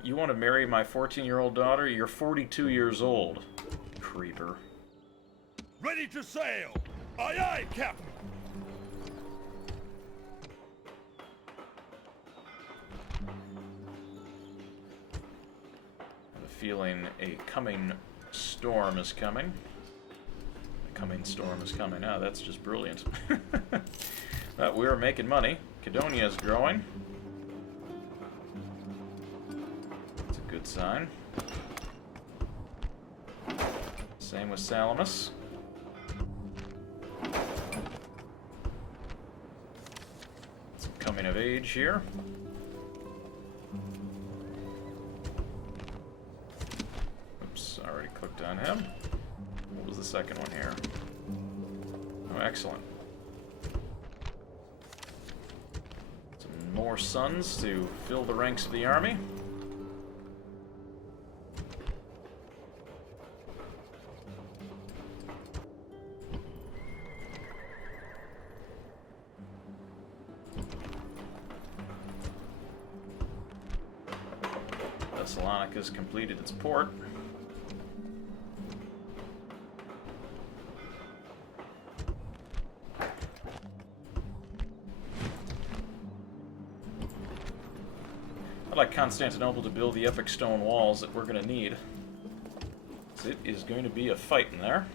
You want to marry my 14-year-old daughter? You're 42 years old. Creeper. Ready to sail! Aye, aye, Captain! I have a feeling a coming storm is coming. A coming storm is coming. Ah, that's just brilliant. But we're making money. Cadonia is growing. That's a good sign. Same with Salamis. Some coming of age here. Oops, already clicked on him. What was the second one here? Oh, excellent. Some more sons to fill the ranks of the army. Thessalonica's completed its port. I'd like Constantinople to build the epic stone walls that we're going to need. It is going to be a fight in there.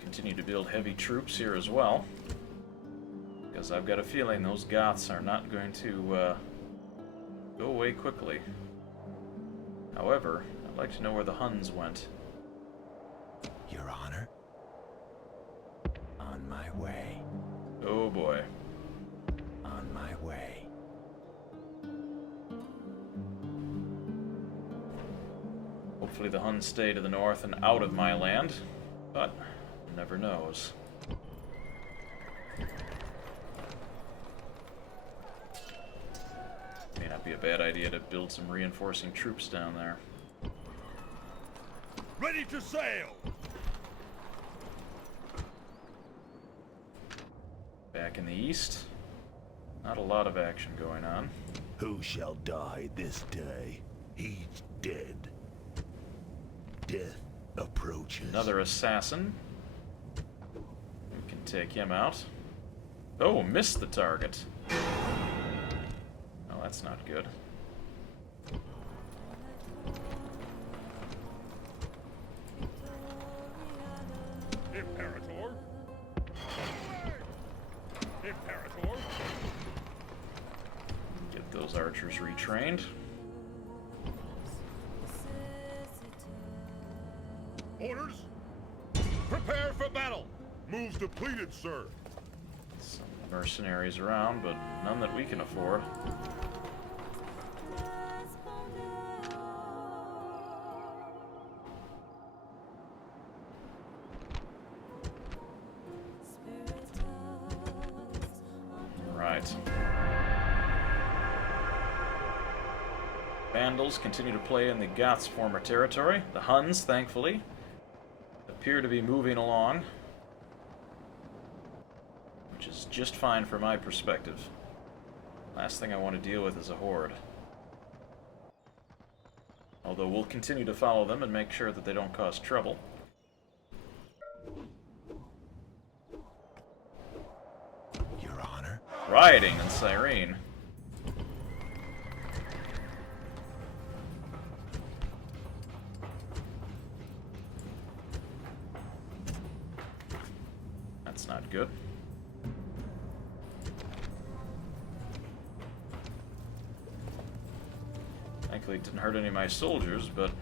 Continue to build heavy troops here as well, because I've got a feeling those Goths are not going to go away quickly. However, I'd like to know where the Huns went. Your Honor? On my way. Oh boy. On my way. Hopefully the Huns stay to the north and out of my land, but never knows. May not be a bad idea to build some reinforcing troops down there. Ready to sail! Back in the east, not a lot of action going on. Who shall die this day? He's dead. Death approaches. Another assassin. We can take him out. Oh, missed the target. Oh, that's not good. Imperator. Imperator. Get those archers retrained. Orders. Prepare for battle. Moves depleted, sir. Some mercenaries around, but none that we can afford. Right. Vandals continue to play in the Goths' former territory. The Huns, thankfully, appear to be moving along, which is just fine from my perspective. Last thing I want to deal with is a horde. Although we'll continue to follow them and make sure that they don't cause trouble. Your Honor? Rioting in Cyrene. That's not good. Thankfully, it didn't hurt any of my soldiers, but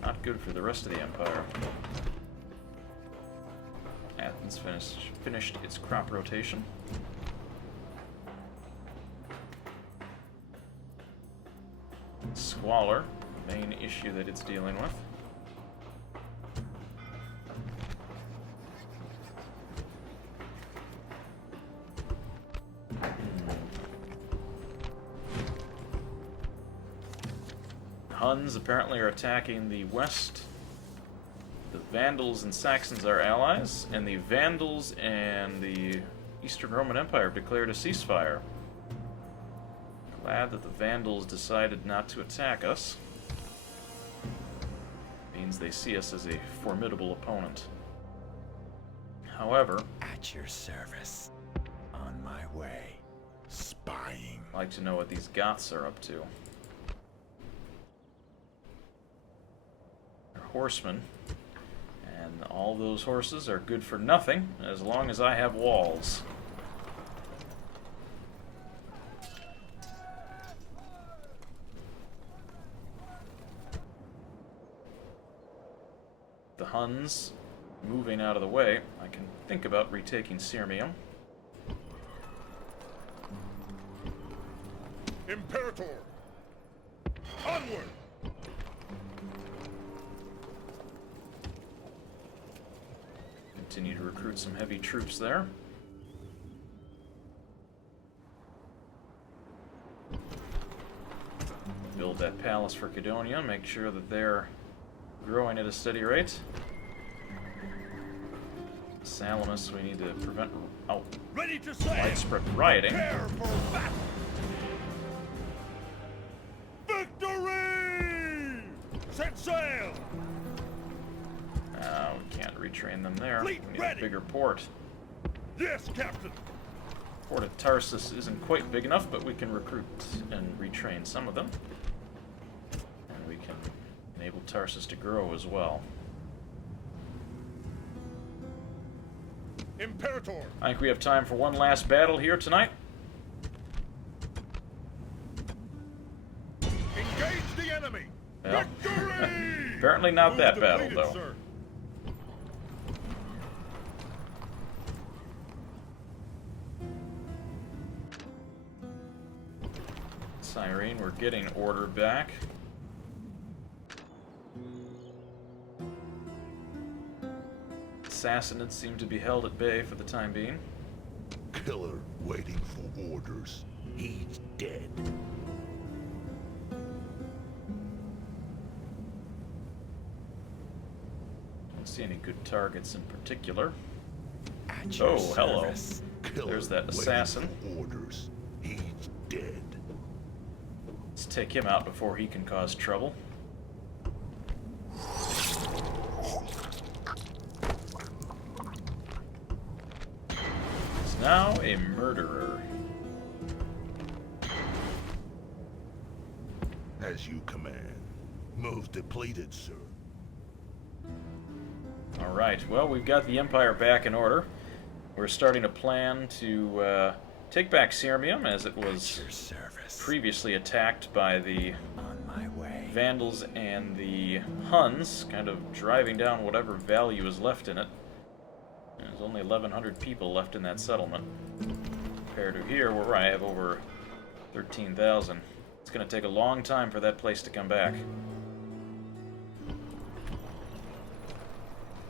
not good for the rest of the Empire. Athens finished its crop rotation. Squalor, the main issue that it's dealing with. Huns apparently are attacking the west. The Vandals and Saxons are allies, and the Vandals and the Eastern Roman Empire have declared a ceasefire. Glad that the Vandals decided not to attack us. Means they see us as a formidable opponent. However, At your service. On my way. Spying. I'd like to know what these Goths are up to. They're horsemen, and all those horses are good for nothing as long as I have walls. The Huns moving out of the way, I can think about retaking Sirmium. Imperator! Onward! Continue to recruit some heavy troops there. Build that palace for Cadonia, make sure that they're growing at a steady rate. Salamis, we need to prevent Ready to sail! widespread rioting. Prepare for battle! Victory! Set sail! We can't retrain them there. Fleet We need ready. a bigger port. Yes, Captain! Port of Tarsus isn't quite big enough, but we can recruit and retrain some of them. And we can enable Tarsus to grow as well. Imperator! I think we have time for one last battle here tonight. Engage the enemy! Well, Victory! apparently not that Move battle, depleted, though. sir. Cyrene, we're getting order back. Sassanids seem to be held at bay for the time being. Killer waiting for orders. He's dead. Don't see any good targets in particular. At your Oh, hello. service. Killer There's that waiting assassin. for orders. He's dead. Let's take him out before he can cause trouble. He's now a murderer. As you command. Move depleted, sir. Alright, well, we've got the Empire back in order. We're starting to plan to take back Sirmium, as it At was your service. previously attacked by the On my way. Vandals and the Huns, kind of driving down whatever value is left in it. There's only 1,100 people left in that settlement. Compared to here, where I have over 13,000. It's going to take a long time for that place to come back.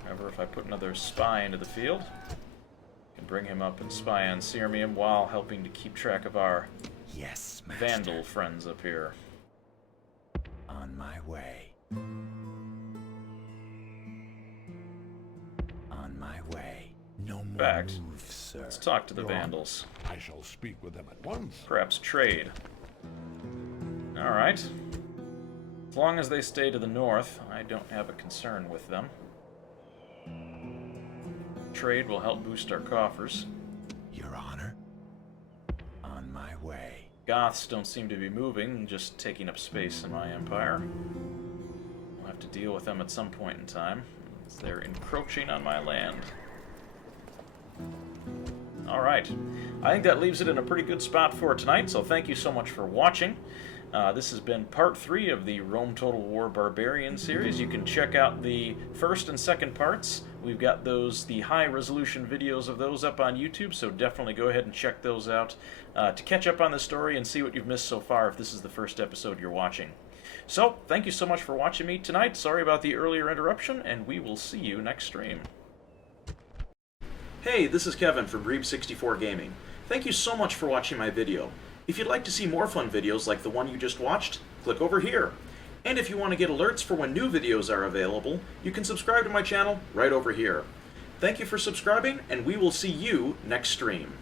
However, if I put another spy into the field, I can bring him up and spy on Sirmium while helping to keep track of our Yes, master. Vandal friends up here. On my way. On my way. No more fact, moves, sir. Let's talk to the Your Honor. Vandals. I shall speak with them at once. Perhaps trade. Alright. As long as they stay to the north, I don't have a concern with them. Trade will help boost our coffers. Your Honor. On my way. Goths don't seem to be moving, just taking up space in my empire. I'll have to deal with them at some point in time, as they're encroaching on my land. Alright, I think that leaves it in a pretty good spot for tonight, so thank you so much for watching. This has been part 3 of the Rome Total War Barbarian series. You can check out the first and second parts. We've got the high-resolution videos of those up on YouTube, so definitely go ahead and check those out to catch up on the story and see what you've missed so far if this is the first episode you're watching. So, thank you so much for watching me tonight. Sorry about the earlier interruption, and we will see you next stream. Hey, this is Kevin from Breeb64 Gaming. Thank you so much for watching my video. If you'd like to see more fun videos like the one you just watched, click over here. And if you want to get alerts for when new videos are available, you can subscribe to my channel right over here. Thank you for subscribing, and we will see you next stream.